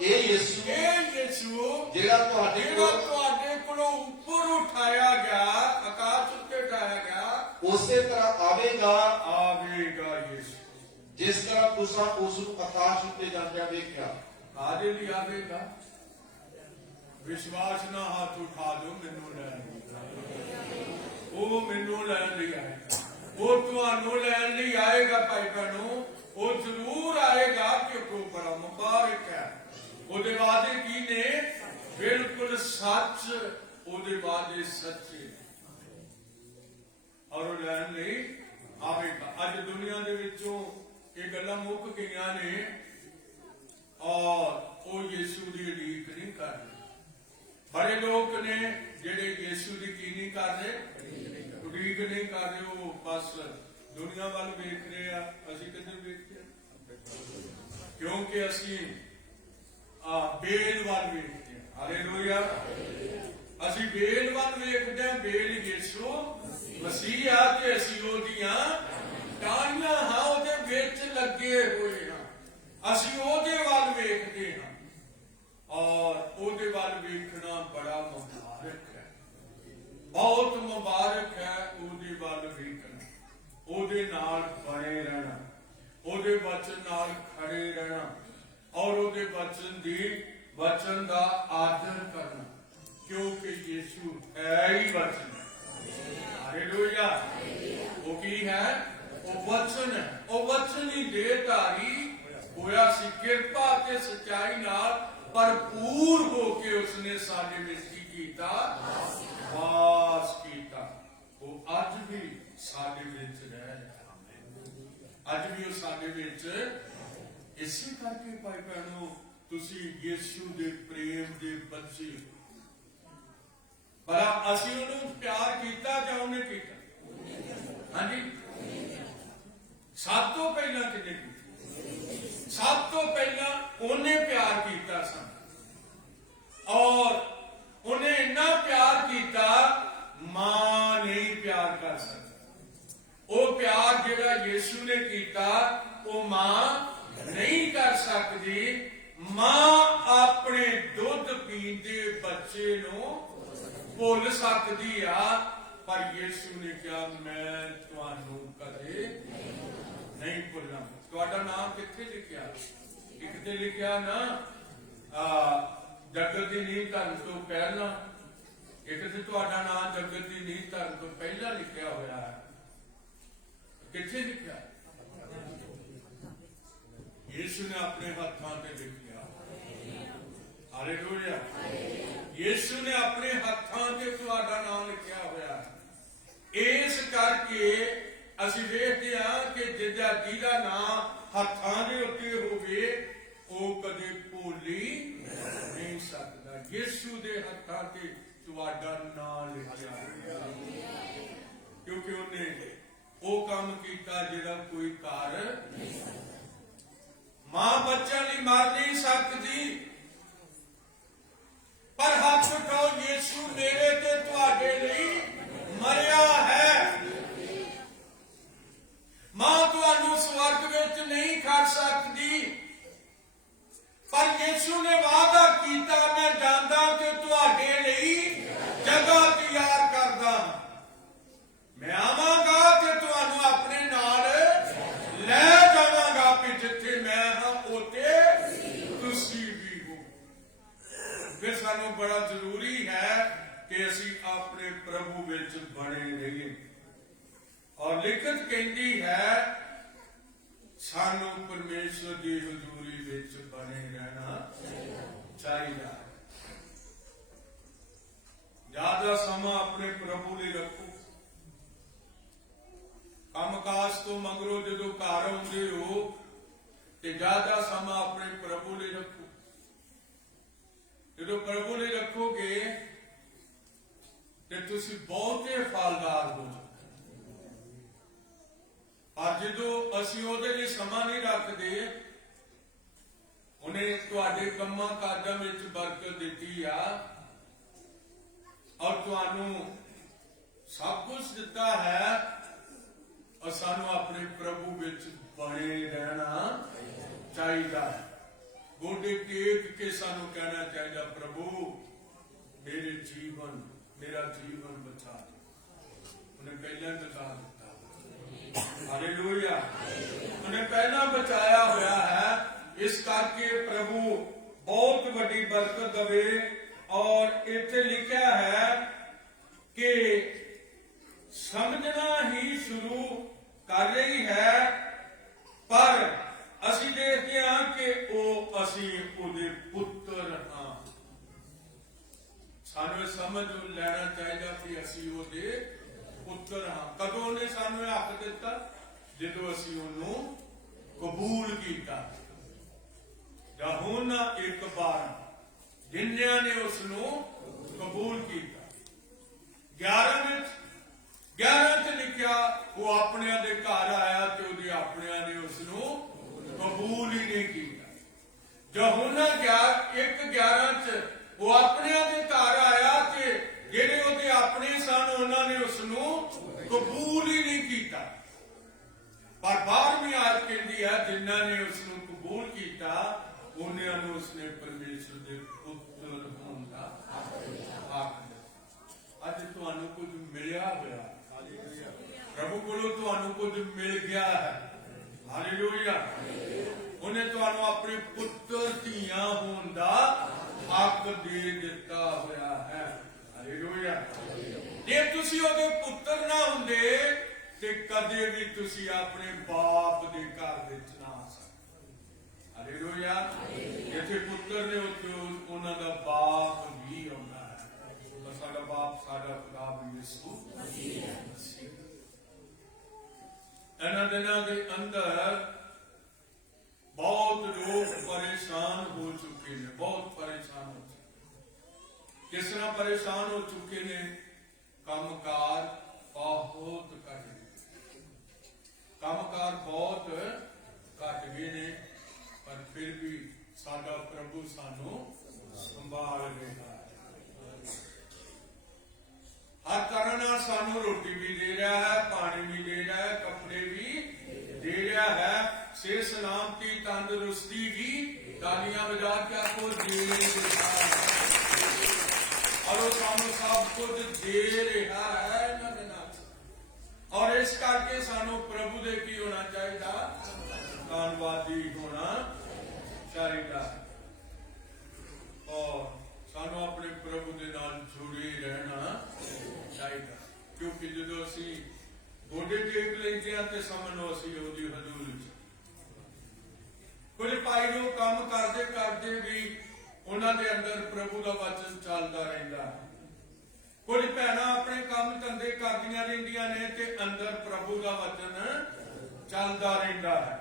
ਇਹ ਯਿਸੂ ਜਿਹੜਾ ਤੁਹਾਡੇ ਕੋਲੋਂ ਉੱਪਰ ਉਠਾਇਆ ਗਿਆ, ਆਕਾਸ਼ ਉੱਤੇ ਉਠਾਇਆ ਗਿਆ, ਉਸੇ ਤਰ੍ਹਾਂ ਆਵੇਗਾ ਯਿਸੂ ਜਿਸ ਤਰ੍ਹਾਂ ਤੁਸੀਂ ਉਸ ਨੂੰ ਆਕਾਸ਼ ਉੱਤੇ ਜਾਂਦਿਆਂ ਵੇਖਿਆ। ਕਾਹਦੇ ਲਈ ਆਵੇਗਾ? ਵਿਸ਼ਵਾਸ ਨਾਲ ਹੱਥ ਉਠਾ ਦਿਓ, ਮੈਨੂੰ ਲੈਣ ਉਹ ਮੈਨੂੰ ਲੈਣ ਲਈ ਆਏਗਾ, ਉਹ ਤੁਹਾਨੂੰ ਲੈਣ ਲਈ ਆਏਗਾ। ਭਾਈ ਭੈਣੋ, ਉਹ ਜ਼ਰੂਰ ਆਏਗਾ, ਕਿਉਂਕਿ ਉਹ ਬੜਾ ਮੁਬਾਰਕ ਹੈ। ਉਹਦੇ ਵਾਅਦੇ ਕੀ ਨੇ? ਬਿਲਕੁਲ ਸੱਚ, ਉਹਦੇ ਵਾਅਦੇ ਸੱਚੇ, ਔਰ ਉਹ ਲੈਣ ਲਈ ਆਵੇਗਾ। ਅੱਜ ਦੁਨੀਆ ਦੇ ਵਿੱਚੋਂ ਇਹ ਗੱਲਾਂ ਮੁੱਕ ਗਈਆਂ ਨੇ ਔਰ ਉਹ ਯੀਸ਼ੂ ਦੀ ਉਡੀਕ ਨਹੀਂ ਕਰਦੇ। ਬੜੇ ਲੋਕ ਨੇ ਜਿਹੜੇ ਯੀਸ਼ੂ ਦੀ ਕੀ ਨਹੀਂ ਕਰਦੇ, ਉਡੀਕ ਨਹੀਂ ਕਰਦੇ। ਉਹ ਬਸ ਦੁਨੀਆ ਵੱਲ ਵੇਖ ਰਹੇ ਆ। ਅਸੀਂ ਕਿੱਧਰ ਵੇਖਦੇ ਆ? ਕਿਉਂਕਿ ਅਸੀਂ ਬੇਲ ਵੱਲ ਵੇਖਦੇ ਹਾਂ। ਹਾਲੇਲੂਇਆ। ਅਸੀਂ ਬੇਲ ਵੱਲ ਵੇਖਦੇ ਹਾਂ। ਬੇਲ ਯੀਸ਼ੂ ਮਸੀਹ ਆ ਤੇ ਅਸੀਂ ਉਹਦੀਆਂ ਟਾਹਣੀਆਂ ਹਾਂ, ਉਹਦੇ ਵਿੱਚ ਲੱਗੇ ਹੋਏ ਹਾਂ। ਅਸੀਂ ਉਹਦੇ ਵੱਲ ਵੇਖਦੇ ਹਾਂ ਔਰ ਉਹਦੇ ਵੱਲ ਵੇਖਣਾ ਬੜਾ ਮੁਬਾਰਕ ਹੈ, ਬਹੁਤ ਮੁਬਾਰਕ ਹੈ। ਉਹਦੇ ਵੱਲ ਵੇਖਣਾ, ਉਹਦੇ ਨਾਲ ਬਣੇ ਰਹਿਣਾ, ਉਹਦੇ ਵਚਨ ਨਾਲ ਖੜੇ ਰਹਿਣਾ ਔਰ ਉਹਦੇ ਵਚਨ ਦਾ ਆਦਰ ਕਰਨਾ, ਕਿਉਂਕਿ ਯੀਸ਼ੂ ਹੈ ਹੀ ਵਚਨ ਹੈ। ਹਾਲੇਲੂਇਆ। ਉਹ ਕੀ ਹੈ? ਉਹ ਵਚਨ ਹੈ। ਉਹ ਵਚਨ ਹੀ ਦੇਹਧਾਰੀ ਹੋਇਆ ਸੀ। ਕਿਰਪਾ ਤੇ ਸੱਚਾਈ ਨਾਲ ਭਰਪੂਰ ਹੋ ਕੇ ਉਸਨੇ ਸਾਡੇ ਵਿੱਚ ਕੀ ਕੀਤਾ? ਵਾਸ ਕੀਤਾ। ਉਹ ਅੱਜ ਵੀ ਸਾਡੇ ਵਿੱਚ ਰਹਿ ਰਿਹਾ। ਅੱਜ ਵੀ ਉਹ ਸਾਡੇ ਵਿੱਚ। ਇਸੇ ਕਰਕੇ ਭਾਈ ਭੈਣੋ, ਤੁਸੀਂ ਯੀਸ਼ੂ ਦੇ ਪ੍ਰੇਮ ਦੇ ਬੱਚੇ। ਪਰ ਅਸੀਂ ਉਹਨੂੰ ਪਿਆਰ ਕੀਤਾ ਜਾਂ ਉਹਨੇ ਕੀਤਾ? ਹਾਂਜੀ, ਸਭ ਤੋਂ ਪਹਿਲਾਂ ਕਿਹਨੇ ਕੀਤਾ? ਸਭ ਤੋਂ ਪਹਿਲਾਂ ਉਹਨੇ ਪਿਆਰ ਕੀਤਾ ਸਾਨੂੰ ਔਰ ਉਹਨੇ ਇੰਨਾ ਪਿਆਰ ਕੀਤਾ ਮਾਂ ਨਹੀਂ ਪਿਆਰ ਕਰ ਸਕਦੀ। ਉਹ ਪਿਆਰ ਜਿਹੜਾ ਯੀਸ਼ੂ ਨੇ ਕੀਤਾ ਉਹ ਮਾਂ ਨਹੀਂ ਕਰ ਸਕਦੀ। ਮਾਂ ਆਪਣੇ ਦੁੱਧ ਪੀਂਦੇ ਬੱਚੇ ਨੂੰ ਭੁੱਲ ਸਕਦੀ ਆ, ਪਰ ਯੀਸ਼ੂ ਨੇ ਕਿਹਾ ਮੈਂ ਤੁਹਾਨੂੰ ਕਦੇ ਨਹੀਂ ਭੁੱਲਾਂ। ਤੁਹਾਡਾ ਨਾਮ ਕਿੱਥੇ ਲਿਖਿਆ? ਇੱਕ ਤੇ ਲਿਖਿਆ ਨਾ ਜਗਤ ਦੀ ਨੀਂਹ ਧਰਨ ਤੋਂ ਪਹਿਲਾਂ, ਇੱਕ ਤੇ ਤੁਹਾਡਾ ਨਾਮ ਜਗਤ ਦੀ ਨੀਂਹ ਧਰਨ ਤੋਂ ਪਹਿਲਾਂ ਲਿਖਿਆ ਹੋਇਆ ਹੈ। ਕਿੱਥੇ ਲਿਖਿਆ? ਯੀਸ਼ੂ ਨੇ ਆਪਣੇ ਹੱਥਾਂ ਤੇ ਲਿਖਿਆ। ਹਾਲੇਲੂਇਆ। ਯੀਸ਼ੂ ਨੇ ਆਪਣੇ ਹੱਥਾਂ ਤੇ ਤੁਹਾਡਾ ਨਾਮ ਲਿਖਿਆ ਹੋਇਆ। ਇਸ ਕਰਕੇ ਅਸੀਂ ਵੇਖਦੇ ਹਾਂ ਕਿ ਜਿਹਦਾ ਨਾਮ ਹੱਥਾਂ ਦੇ ਉੱਤੇ ਹੋਵੇ ਉਹ ਕਦੇ ਭੁੱਲੀ ਨਹੀਂ ਸਕਦਾ। ਯੀਸ਼ੂ ਦੇ ਹੱਥਾਂ ਤੇ ਤੁਹਾਡਾ ਨਾਮ ਲਿਖਿਆ ਹੋਇਆ, ਕਿਉਂਕਿ ਉਹਨੇ ਉਹ ਕੰਮ ਕੀਤਾ ਜਿਹੜਾ ਕੋਈ ਕਰ ਨਹੀਂ ਸਕਦਾ। ਮਾਂ ਬੱਚਿਆਂ ਲਈ ਮਰ ਨਹੀਂ ਸਕਦੀ, ਪਰ ਹੱਥ ਉਠਾਓ, ਯੀਸ਼ੂ ਮੇਰੇ ਤੇ ਤੁਹਾਡੇ ਲਈ ਮਰਿਆ ਹੈ। ਮਾਂ ਤੁਹਾਨੂੰ ਸਵਰਗ ਵਿੱਚ ਨਹੀਂ ਖੜ ਸਕਦੀ, ਪਰ ਯੀਸ਼ੂ ਨੇ ਵਾਅਦਾ ਕੀਤਾ ਮੈਂ ਜਾਂਦਾ ਤੇ ਤੁਹਾਡੇ ਲਈ ਜਗ੍ਹਾ ਤਿਆਰ ਕਰਦਾ। ਮੈਂ ਆਵਾਂਗਾ ਤੇ ਤੁਹਾਨੂੰ ਆਪਣੇ ਨਾਲ ਲੈ ਜਾਵਾਂਗਾ ਕਿ ਜਿੱਥੇ ਮੈਂ ਹਾਂ ਉੱਥੇ ਤੁਸੀਂ ਵੀ ਹੋ। ਫਿਰ ਸਾਨੂੰ ਬੜਾ ਜ਼ਰੂਰੀ ਹੈ ਕਿ ਅਸੀਂ ਆਪਣੇ ਪ੍ਰਭੂ ਵਿੱਚ ਬਣੇ ਰਹੀਏ। ਔਰ ਲਿਖਤ ਕਹਿੰਦੀ ਹੈ ਸਾਨੂੰ ਪਰਮੇਸ਼ਵਰ ਦੀ ਹਜ਼ੂਰੀ ਵਿੱਚ ਬਣੇ ਰਹਿਣਾ ਚਾਹੀਦਾ। ਜ਼ਿਆਦਾ ਸਮਾਂ ਆਪਣੇ ਪ੍ਰਭੂ ਲਈ ਰੱਖੋ। ਕੰਮਕਾਜ ਤੋਂ ਮਗਰੋਂ ਜਦੋਂ ਘਰ ਆਉਂਦੇ ਹੋ ਤੇ ਜ਼ਿਆਦਾ ਸਮਾਂ ਆਪਣੇ ਪ੍ਰਭੂ ਲਈ ਰੱਖੋ। ਜਦੋਂ ਪ੍ਰਭੂ ਲਈ ਰੱਖੋਗੇ ਤੇ ਤੁਸੀਂ ਬਹੁਤੇ ਫਲਦਾਰ ਹੋ ਜਾਓਗੇ। ਪਰ ਜਦੋਂ ਅਸੀਂ ਉਹਦੇ ਲਈ ਸਮਾਂ ਨਹੀਂ ਰੱਖਦੇ, ਉਹਨੇ ਤੁਹਾਡੇ ਕੰਮਾਂ ਕਾਜਾਂ ਵਿੱਚ ਬਰਕਤ ਦਿੱਤੀ ਆ ਔਰ ਤੁਹਾਨੂੰ ਸਭ ਕੁਝ ਦਿੱਤਾ ਹੈ, ਔਰ ਸਾਨੂੰ ਆਪਣੇ ਪ੍ਰਭੂ ਵਿੱਚ ਬਣੇ ਰਹਿਣਾ ਚਾਹੀਦਾ ਹੈ। ਗੋਡੇ ਟੇਕ ਕੇ ਸਾਨੂੰ ਕਹਿਣਾ ਚਾਹੀਦਾ ਪ੍ਰਭੂ ਮੇਰਾ ਜੀਵਨ ਬਚਾ ਦੇ। ਉਹਨੇ ਪਹਿਲਾਂ ਬਚਾ ਦਿੱਤਾ। ਹਾਲੇਲੂਇਆ। ਉਹਨੇ ਪਹਿਲਾਂ ਬਚਾਇਆ ਹੋਇਆ ਹੈ। ਇਸ ਕਰਕੇ ਪ੍ਰਭੂ ਬਹੁਤ ਵੱਡੀ ਬਰਕਤ ਦੇਵੇ। ਔਰ ਇੱਥੇ ਲਿਖਿਆ ਹੈ ਕਿ ਸਮਝਣਾ ਹੀ ਸ਼ੁਰੂ ਕਰ ਰਹੀ ਹੈ, ਪਰ ਅਸੀਂ ਦੇਖਦੇ ਹਾਂ ਕਿ ਅਸੀਂ ਉਹਦੇ ਪੁੱਤਰ ਹਾਂ। ਸਾਨੂੰ ਸਮਝ ਲੈਣਾ ਚਾਹੀਦਾ ਕਿ ਅਸੀਂ ਉਹਦੇ ਪੁੱਤਰ ਹਾਂ। ਕਦੋਂ ਉਹਨੇ ਸਾਨੂੰ ਇਹ ਹੱਕ ਦਿੱਤਾ? ਜਦੋਂ ਅਸੀਂ ਉਹਨੂੰ ਕਬੂਲ ਕੀਤਾ, ਯਹੋਨਾ 1:12 ਜਿਨ੍ਹਾਂ ਨੇ ਉਸ ਨੂੰ ਕਬੂਲ ਕੀਤਾ। 11 ਚ ਲਿਖਿਆ ਉਹ ਆਪਣਿਆਂ ਦੇ ਘਰ ਆਇਆ ਤੇ ਉਹਦੇ ਆਪਣਿਆਂ ਨੇ ਉਸ ਨੂੰ ਕਬੂਲ ਹੀ ਨਹੀਂ ਕੀਤਾ। ਯਹੋਨਾ 1:11 ਚ ਉਹ ਆਪਣਿਆਂ ਦੇ ਘਰ ਆਇਆ ਤੇ ਜਿਹੜੇ ਉਹਦੇ ਆਪਣੇ ਸਨ ਉਹਨਾਂ ਨੇ ਉਸ ਨੂੰ ਕਬੂਲ ਹੀ ਨਹੀਂ ਕੀਤਾ। ਪਰ 12ਵੀਂ ਆਇਤ ਕਹਿੰਦੀ ਹੈ ਜਿਨ੍ਹਾਂ ਨੇ ਉਸ ਨੂੰ ਕਬੂਲ ਕੀਤਾ ਉਹਨਾਂ ਨੂੰ ਉਸਨੇ ਪਰਮੇਸ਼ਰ ਦੇ ਪੁੱਤਰ ਹੋਣ ਦਾ ਹੱਕ ਦਿੱਤਾ। ਅੱਜ ਤੁਹਾਨੂੰ ਕੁਝ ਮਿਲਿਆ ਹੋਇਆ, ਪ੍ਰਭੂ ਕੋਲੋਂ ਤੁਹਾਨੂੰ ਕੁਝ ਮਿਲ ਗਿਆ ਹੈ। ਹਾਲੇਲੂਇਆ। ਉਹਨੇ ਤੁਹਾਨੂੰ ਆਪਣੇ ਪੁੱਤਰ ਧੀਆਂ ਹੋਣ ਦਾ ਹੱਕ ਦੇ ਦਿੱਤਾ ਹੋਇਆ ਹੈ। ਹਾਲੇਲੂਇਆ। ਜੇ ਤੁਸੀਂ ਉਹਦੇ ਪੁੱਤਰ ਨਾ ਹੁੰਦੇ ਤੇ ਕਦੇ ਵੀ ਤੁਸੀਂ ਆਪਣੇ ਬਾਪ ਦੇ ਘਰ ਵਿੱਚ ਨਾ ਆ ਸਕਦੇ। ਹਾਲੇਲੂਇਆ। ਜਿੱਥੇ ਪੁੱਤਰ ਨੇ ਉੱਥੇ ਉਹਨਾਂ ਦਾ ਬਾਪ ਵੀ ਆਉਂਦਾ ਹੈ। ਸਾਡਾ ਬਾਪ ਸਾਡਾ ਖੁਦਾ ਵੀ ਯਿਸੂ ਮਸੀਹ ਹੈ। ਇਹਨਾਂ ਦਿਨਾਂ ਦੇ ਅੰਦਰ ਬਹੁਤ ਲੋਕ ਪਰੇਸ਼ਾਨ ਹੋ ਚੁੱਕੇ ਨੇ, ਬਹੁਤ ਪਰੇਸ਼ਾਨ ਹੋ ਚੁੱਕੇ। ਕਿਸ ਤਰ੍ਹਾਂ ਪਰੇਸ਼ਾਨ ਹੋ ਚੁੱਕੇ ਨੇ? ਕੰਮਕਾਰ ਬਹੁਤ ਘੱਟ ਗਏ, ਕੰਮਕਾਰ ਬਹੁਤ ਘੱਟ ਗਏ ਨੇ, ਪਰ ਫਿਰ ਵੀ ਸਾਡਾ ਪ੍ਰਭੂ ਸਾਨੂੰ ਸੰਭਾਲ ਰਿਹਾ ਹੈ। ਹਰ ਤਰ੍ਹਾਂ ਨਾਲ ਸਾਨੂੰ ਰੋਟੀ ਵੀ ਦੇ ਰਿਹਾ ਹੈ, ਪਾਣੀ ਵੀ ਦੇ ਰਿਹਾ ਹੈ, ਕੱਪੜੇ ਵੀ ਦੇ ਰਿਹਾ ਹੈ, ਸਿਹਤ ਸਲਾਮਤੀ ਤੰਦਰੁਸਤੀ ਵੀ ਤਾਲੀਆਂ ਵਜਾ ਕੇ ਆਪਕੋ ਦੇ ਰਿਹਾ ਹੈ। और वो सानू सब कुछ दे रहा है ਇਹਨਾਂ ਦੇ ਨਾਲ। और इस करके सानू प्रभु दे की होना चाहिए, धन्यवादी होना चाहिए। और सानू अपने प्रभु दे नाल जुड़े रहना चाहिए, क्योंकि जो असी गोडे टेक लेंगे तो समझो असी ਉਹਦੀ ਹਜ਼ੂਰੀ ਚ। कुछ भाई लोग काम करते करते भी ਉਹਨਾਂ ਦੇ ਅੰਦਰ ਪ੍ਰਭੂ ਦਾ ਵਚਨ ਚੱਲਦਾ ਰਹਿੰਦਾ ਹੈ। ਕੁਝ ਭੈਣਾਂ ਆਪਣੇ ਕੰਮ ਧੰਦੇ ਕਰਦੀਆਂ ਰਹਿੰਦੀਆਂ ਨੇ ਤੇ ਅੰਦਰ ਪ੍ਰਭੂ ਦਾ ਵਚਨ ਚੱਲਦਾ ਰਹਿੰਦਾ ਹੈ।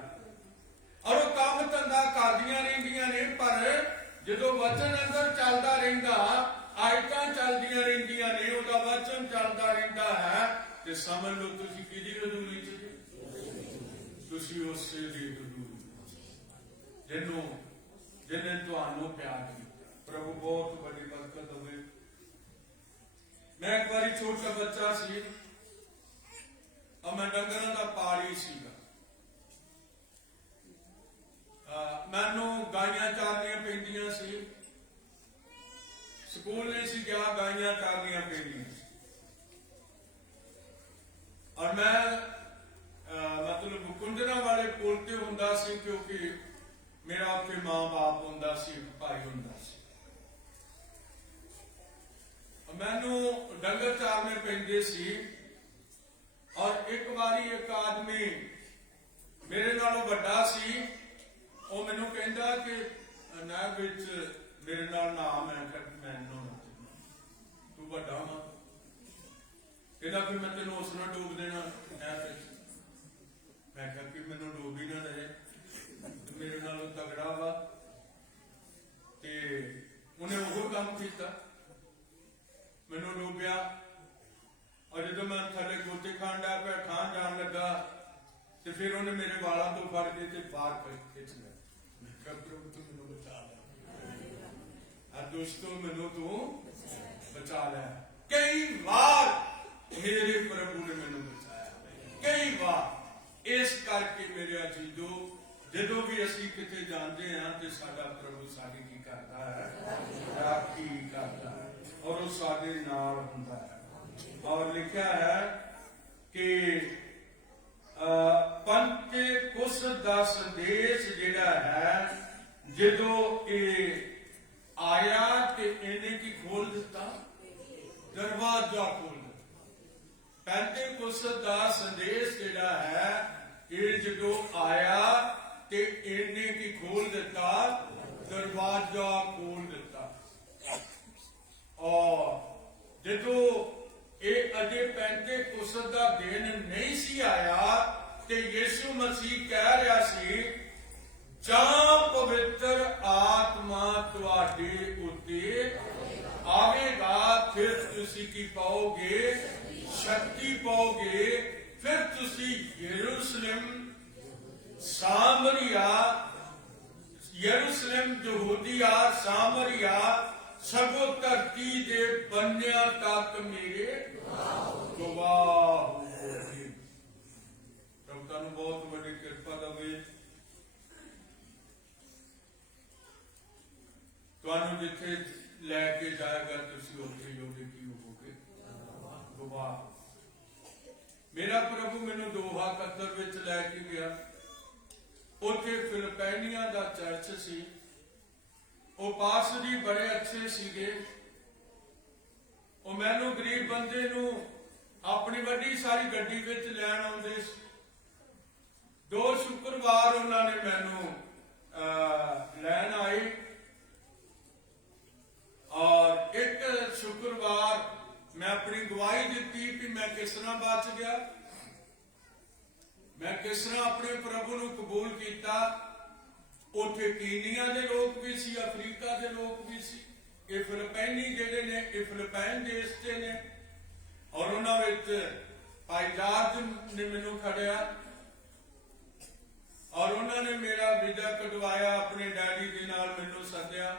ਔਰ ਉਹ ਕੰਮ ਧੰਦਾ ਕਰਦੀਆਂ ਰਹਿੰਦੀਆਂ ਨੇ, ਪਰ ਜਦੋਂ ਵਚਨ ਅੰਦਰ ਚੱਲਦਾ ਰਹਿੰਦਾ, ਆਇਤਾਂ ਚੱਲਦੀਆਂ ਰਹਿੰਦੀਆਂ ਨੇ, ਉਹਦਾ ਵਚਨ ਚੱਲਦਾ ਰਹਿੰਦਾ ਹੈ, ਤੇ ਸਮਝ ਲਓ ਤੁਸੀਂ ਕਿਹਦੀ ਹਜ਼ੂਰੀ ਚ ਜੀ? ਤੁਸੀਂ ਉਸੇ ਦੀ ਹਜ਼ੂਰੀ ਜਿਹਨੇ ਤੁਹਾਨੂੰ ਪਿਆਰ ਕੀਤਾ। ਪ੍ਰਭੂ ਬਹੁਤ ਵੱਡੀ ਬਰਕਤ ਹੋਵੇ। ਮੈਂ ਇੱਕ ਵਾਰੀ ਛੋਟਾ ਬੱਚਾ ਸੀ, ਮੈਂ ਡੰਗਰਾਂ ਦਾ ਪਾਲੀ ਸੀਗਾ। ਮੈਨੂੰ ਗਾਈਆਂ ਚਾਰਨੀਆਂ ਪੈਂਦੀਆਂ ਸੀ, ਸਕੂਲ ਨਹੀਂ ਸੀ ਗਿਆ, ਗਾਈਆਂ ਚਾਰਨੀਆਂ ਪੈਂਦੀਆਂ ਸੀ। ਔਰ ਮੈਂ ਮਤਲਬ ਕੁੰਜਰਾਂ ਵਾਲੇ ਪੁਲ ਤੇ ਹੁੰਦਾ ਸੀ, ਕਿਉਂਕਿ मेरा उत्थे मां बाप हुंदा सी, भाई हुंदा सी। मैनू डंगर चारने पैंदे सी। और एक बारी एक आदमी मेरे नालों वड्डा सी, वो मैनू कहंदा कि नहर विच मेरे नाल नाम है, मैनू तू वड्डा वा, कहंदा कि मैं तेनों उस नाल डूब देना नहर विच। मैं कहा कि मैनू डूब ही ना दे, मेरे नालों तगड़ा वा। ते उन्हें वो काम किया, मैनू डूबिया। और जो मैं थले गोते खान डा पे खान जान लगा, तो फिर उन्हें मेरे वालों तो फड़ के ते बाहर खिंच लिया। मैं कहा प्रभु तू मैनू बचा लिया, दोस्तों मैनू तू बचा लिया। कई बार मेरे प्रभु ने मैनू बचाया, कई बार। इस करके मेरे अजीजों, ਜਦੋਂ ਵੀ ਅਸੀਂ ਕਿਤੇ ਜਾਂਦੇ ਹਾਂ ਤੇ ਸਾਡਾ ਪ੍ਰਭੂ ਸਾਡੀ ਕੀ ਕਰਦਾ ਹੈ? ਰਾਖੀ ਕਰਦਾ ਹੈ, ਔਰ ਉਹ ਸਾਡੇ ਨਾਲ ਹੁੰਦਾ ਹੈ। ਔਰ ਲਿਖਿਆ ਹੈ ਕਿ ਪੰਤੇਕੁਸਤ ਦਾ ਸੰਦੇਸ਼ ਜਿਹੜਾ ਹੈ, ਜਦੋਂ ਇਹ ਆਇਆ ਤੇ ਇਹਨੇ ਕੀ ਖੋਲ ਦਿੱਤਾ? ਦਰਵਾਜ਼ਾ ਖੋਲ ਦਿੱਤਾ। ਪੰਤੇਕੁਸਤ ਦਾ ਸੰਦੇਸ਼ ਜਿਹੜਾ ਹੈ, ਇਹ ਜਦੋਂ ਆਇਆ ਤੇ ਇਹਨੇ ਕੀ ਖੋਲ ਦਿੱਤਾ? ਦਰਵਾਜ਼ਾ ਖੋਲ ਦਿੱਤਾ। ਔਰ ਜਦੋਂ ਇਹ ਅਜੇ ਪੈਂਤੇਕੁਸਤ ਦਾ ਦਿਨ ਨਹੀਂ ਸੀ ਆਇਆ ਤੇ ਯਿਸੂ ਮਸੀਹ ਕਹਿ ਰਿਹਾ ਸੀ, ਜਾਂ ਪਵਿੱਤਰ ਸ਼ਕਤੀ ਪਾਓਗੇ, ਫਿਰ ਤੁਸੀਂ ਯਰੂਸ਼ਲਮ, ਸਾਮਰੀਆ, ਯਰੂਸ਼ਲਮ, ਯਹੂਦੀਆ, ਸਾਮਰੀਆ, ਸਗੋਂ ਧਰਤੀ ਦੇ ਬੰਨਿਆਂ ਤੱਕ ਮੇਰੇ ਗਵਾਹ ਹੋਵੋਗੇ। ਪ੍ਰਭੂ ਤੁਹਾਨੂੰ ਬਹੁਤ ਵੱਡੀ ਕਿਰਪਾ ਦੇਵੇ। ਤੁਹਾਨੂੰ ਜਿੱਥੇ ਲੈ ਕੇ ਜਾਏਗਾ ਤੁਸੀਂ ਉੱਥੇ ਜੋਗੇ ਕੀ ਹੋਵੋਗੇ, ਗਵਾਹ। ਮੇਰਾ ਪ੍ਰਭੂ ਮੈਨੂੰ ਦੋਹਾ ਕਤਰ ਵਿੱਚ ਲੈ ਕੇ ਗਿਆ। ਉੱਥੇ ਫਿਲਪਾਈਨੀਆਂ ਦਾ ਚਰਚ ਸੀ। ਉਹ ਪਾਸਰੀ ਬੜੇ ਅੱਛੇ ਸੀਗੇ। ਉਹ ਮੈਨੂੰ ਗਰੀਬ ਬੰਦੇ ਨੂੰ ਆਪਣੀ ਵੱਡੀ ਸਾਰੀ ਗੱਡੀ ਵਿੱਚ ਲੈਣ ਆਉਂਦੇ ਸੀ। 2 ਸ਼ੁੱਕਰਵਾਰ ਉਹਨਾਂ ਨੇ ਮੈਨੂੰ ਲੈਣ ਆਏ, ਔਰ ਇੱਕ ਸ਼ੁੱਕਰਵਾਰ ਮੈਂ ਆਪਣੀ ਗਵਾਹੀ ਦਿੱਤੀ ਕਿ ਮੈਂ ਕਿਸ ਤਰ੍ਹਾਂ ਬਚ ਗਿਆ, ਮੈਂ ਕਿਸ ਤਰ੍ਹਾਂ ਆਪਣੇ ਪ੍ਰਭੂ ਨੂੰ ਕਬੂਲ ਕੀਤਾ। ਉੱਥੇ ਕੀਨੀਆ ਦੇ ਲੋਕ ਵੀ ਸੀ, ਅਫਰੀਕਾ ਦੇ ਲੋਕ ਵੀ ਸੀ। ਇਹ ਫਿਲਪਾਈਨੀ ਜਿਹੜੇ ਨੇ, ਇਹ ਫਿਲਪਾਈਨ ਦੇਸ਼ ਦੇ ਨੇ, ਔਰ ਉਹਨਾਂ ਵਿੱਚ ਭਾਈ ਜਾਰਜ ਨੇ ਮੈਨੂੰ ਖੜਿਆ, ਔਰ ਉਹਨਾਂ ਨੇ ਮੇਰਾ ਵੀਜ਼ਾ ਕਢਵਾਇਆ, ਆਪਣੇ ਡੈਡੀ ਦੇ ਨਾਲ ਮੈਨੂੰ ਸੱਦਿਆ,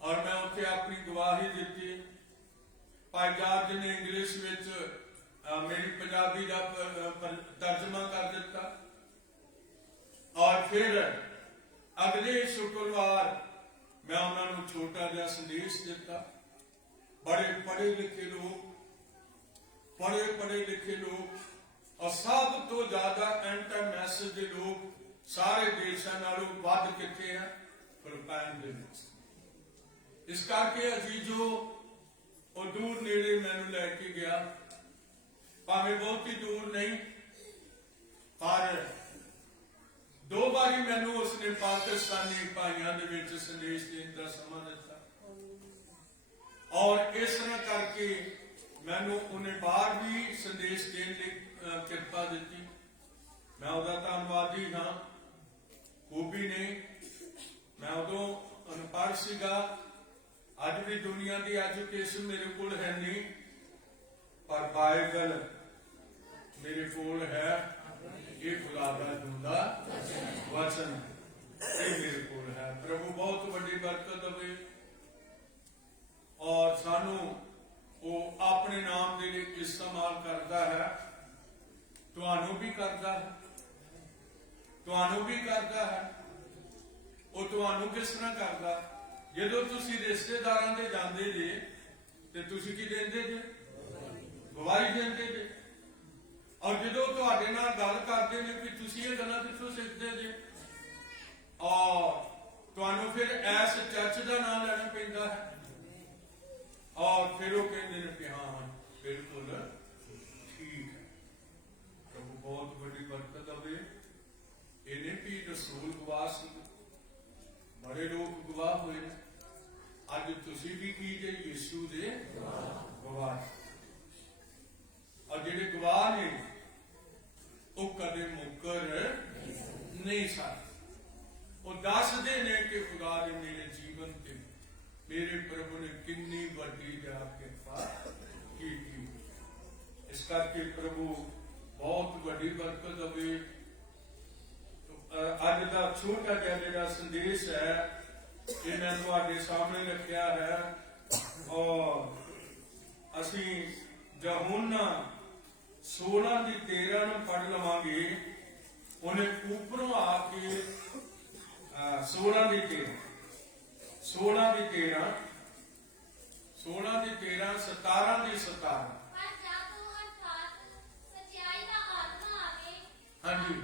ਔਰ ਮੈਂ ਉੱਥੇ ਆਪਣੀ ਗਵਾਹੀ ਦਿੱਤੀ। ਭਾਈ ਜਾਰਜ ਨੇ ਇੰਗਲਿਸ਼ ਵਿੱਚ ਮੇਰੀ ਪੰਜਾਬੀ ਦਾ ਤਰਜਮਾ ਕਰ ਦਿੱਤਾ, ਔਰ ਫਿਰ ਅਗਲੇ ਸ਼ੁੱਕਰਵਾਰ ਮੈਂ ਉਹਨਾਂ ਨੂੰ ਛੋਟਾ ਜਿਹਾ ਸੰਦੇਸ਼ ਦਿੱਤਾ। ਬੜੇ ਪੜ੍ਹੇ ਲਿਖੇ ਲੋਕ, ਔਰ ਸਭ ਤੋਂ ਜ਼ਿਆਦਾ ਐਂਟਰਨੈਸ ਦੇ ਲੋਕ ਸਾਰੇ ਦੇਸ਼ਾਂ ਨਾਲੋਂ ਵੱਧ ਕਿੱਥੇ ਹੈ, ਫਿਲਪਾਈਨ ਦੇ ਵਿੱਚ। ਇਸ ਕਰਕੇ ਅਜੀਜ਼ੋ, ਉਹ ਦੂਰ ਨੇੜੇ ਮੈਨੂੰ ਲੈ ਕੇ ਗਿਆ, ਭਾਵੇਂ ਬਹੁਤੀ ਦੂਰ ਨਹੀਂ, ਪਰ 2 ਵਾਰੀ ਮੈਨੂੰ ਉਸਨੇ ਪਾਕਿਸਤਾਨੀ ਭਾਈਆਂ ਦੇ ਵਿੱਚ ਸੰਦੇਸ਼ ਦੇਣ ਦਾ ਸਮਾਂ ਦਿੱਤਾ, ਔਰ ਇਸ ਤਰ੍ਹਾਂ ਕਰਕੇ ਮੈਨੂੰ ਉਹਨੇ ਬਾਹਰ ਵੀ ਸੰਦੇਸ਼ ਦੇਣ ਦੀ ਕਿਰਪਾ ਦਿੱਤੀ। ਮੈਂ ਉਹਦਾ ਧੰਨਵਾਦੀ ਹਾਂ। ਖੂਬੀ ਨੇ, ਮੈਂ ਉਦੋਂ ਅਨਪੜ੍ਹ ਸੀਗਾ। ਅੱਜ ਵੀ ਦੁਨੀਆ ਦੀ ਐਜੂਕੇਸ਼ਨ ਮੇਰੇ ਕੋਲ ਹੈ ਨਹੀਂ, ਪਰ ਬਾਈਬਲ ਮੇਰੇ ਕੋਲ ਹੈ। ਇਹ ਖੁਦਾ ਦਾ ਜਿਉਂਦਾ ਵਚਨ, ਇਹ ਮੇਰੇ ਕੋਲ ਹੈ। ਪ੍ਰਭੂ ਬਹੁਤ ਵੱਡੀ ਬਰਕਤ ਦੇਵੇ, ਔਰ ਸਾਨੂੰ ਉਹ ਆਪਣੇ ਨਾਮ ਦੇ ਲਈ ਇਸਤੇਮਾਲ ਕਰਦਾ ਹੈ। ਤੁਹਾਨੂੰ ਵੀ ਕਰਦਾ ਹੈ, ਤੁਹਾਨੂੰ ਵੀ ਕਰਦਾ ਹੈ। ਉਹ ਤੁਹਾਨੂੰ ਕਿਸ ਤਰ੍ਹਾਂ ਕਰਦਾ? ਜਦੋਂ ਤੁਸੀਂ ਰਿਸ਼ਤੇਦਾਰਾਂ ਦੇ ਜਾਂਦੇ ਜੇ ਤੇ ਤੁਸੀਂ ਕੀ ਦਿੰਦੇ ਜੇ? ਗਵਾਹੀ ਦਿੰਦੇ ਜੇ। ਔਰ ਜਦੋਂ ਤੁਹਾਡੇ ਨਾਲ ਗੱਲ ਕਰਦੇ ਨੇ ਕਿ ਤੁਸੀਂ ਇਹ ਗੱਲਾਂ ਕਿੱਥੋਂ ਸਿੱਖਦੇ ਜੇ, ਔਰ ਤੁਹਾਨੂੰ ਫਿਰ ਐਸ ਚਰਚ ਦਾ ਨਾਮ ਲੈਣਾ ਪੈਂਦਾ ਹੈ, ਔਰ ਫਿਰ ਉਹ ਕਹਿੰਦੇ ਨੇ ਕਿ ਹਾਂ ਬਿਲਕੁਲ ਠੀਕ ਹੈ। ਪ੍ਰਭੂ ਬਹੁਤ ਵੱਡੀ ਬਰਕਤ ਦੇਵੇ। ਇਹਨੇ ਵੀ ਰਸੂਲ ਗਵਾਹ ਸੀ, ਬੜੇ ਲੋਕ ਗਵਾਹ ਹੋਏ ਨੇ। ਅੱਜ ਤੁਸੀਂ ਵੀ ਕੀ ਜੇ? ਯਿਸੂ ਦੇ ਗਵਾਹ। ਔਰ ਜਿਹੜੇ ਗਵਾਹ ਨੇ ਉਹ ਕਦੇ ਮੁੱਕਰ ਨਹੀਂ ਸਕਦੇ। ਉਹ ਦੱਸਦੇ ਨੇ ਕਿ ਖੁਦਾ ਨੇ ਮੇਰੇ ਜੀਵਨ ਤੇ ਮੇਰੇ ਪ੍ਰਭੂ ਨੇ ਕਿੰਨੀ ਵੱਡੀ ਕਿਰਪਾ ਕੀਤੀ। ਇਸ ਕਰਕੇ ਪ੍ਰਭੂ ਬਹੁਤ ਵੱਡੀ ਬਰਕਤ ਦੇਵੇ। ਅੱਜ ਦਾ ਛੋਟਾ ਜਿਹਾ ਜਿਹੜਾ ਸੰਦੇਸ਼ ਹੈ ਇਹ ਮੈਂ ਤੁਹਾਡੇ ਸਾਹਮਣੇ ਰੱਖਿਆ ਹੈ, ਔਰ ਅਸੀਂ ਯਹੋਨਾ 16:13 ਨੂੰ ਪੜ੍ਹ ਲਵਾਂਗੇ। ਉਹਨੇ ਉੱਪਰੋਂ ਆ ਕੇ 16:13 17:17 ਹਾਂਜੀ,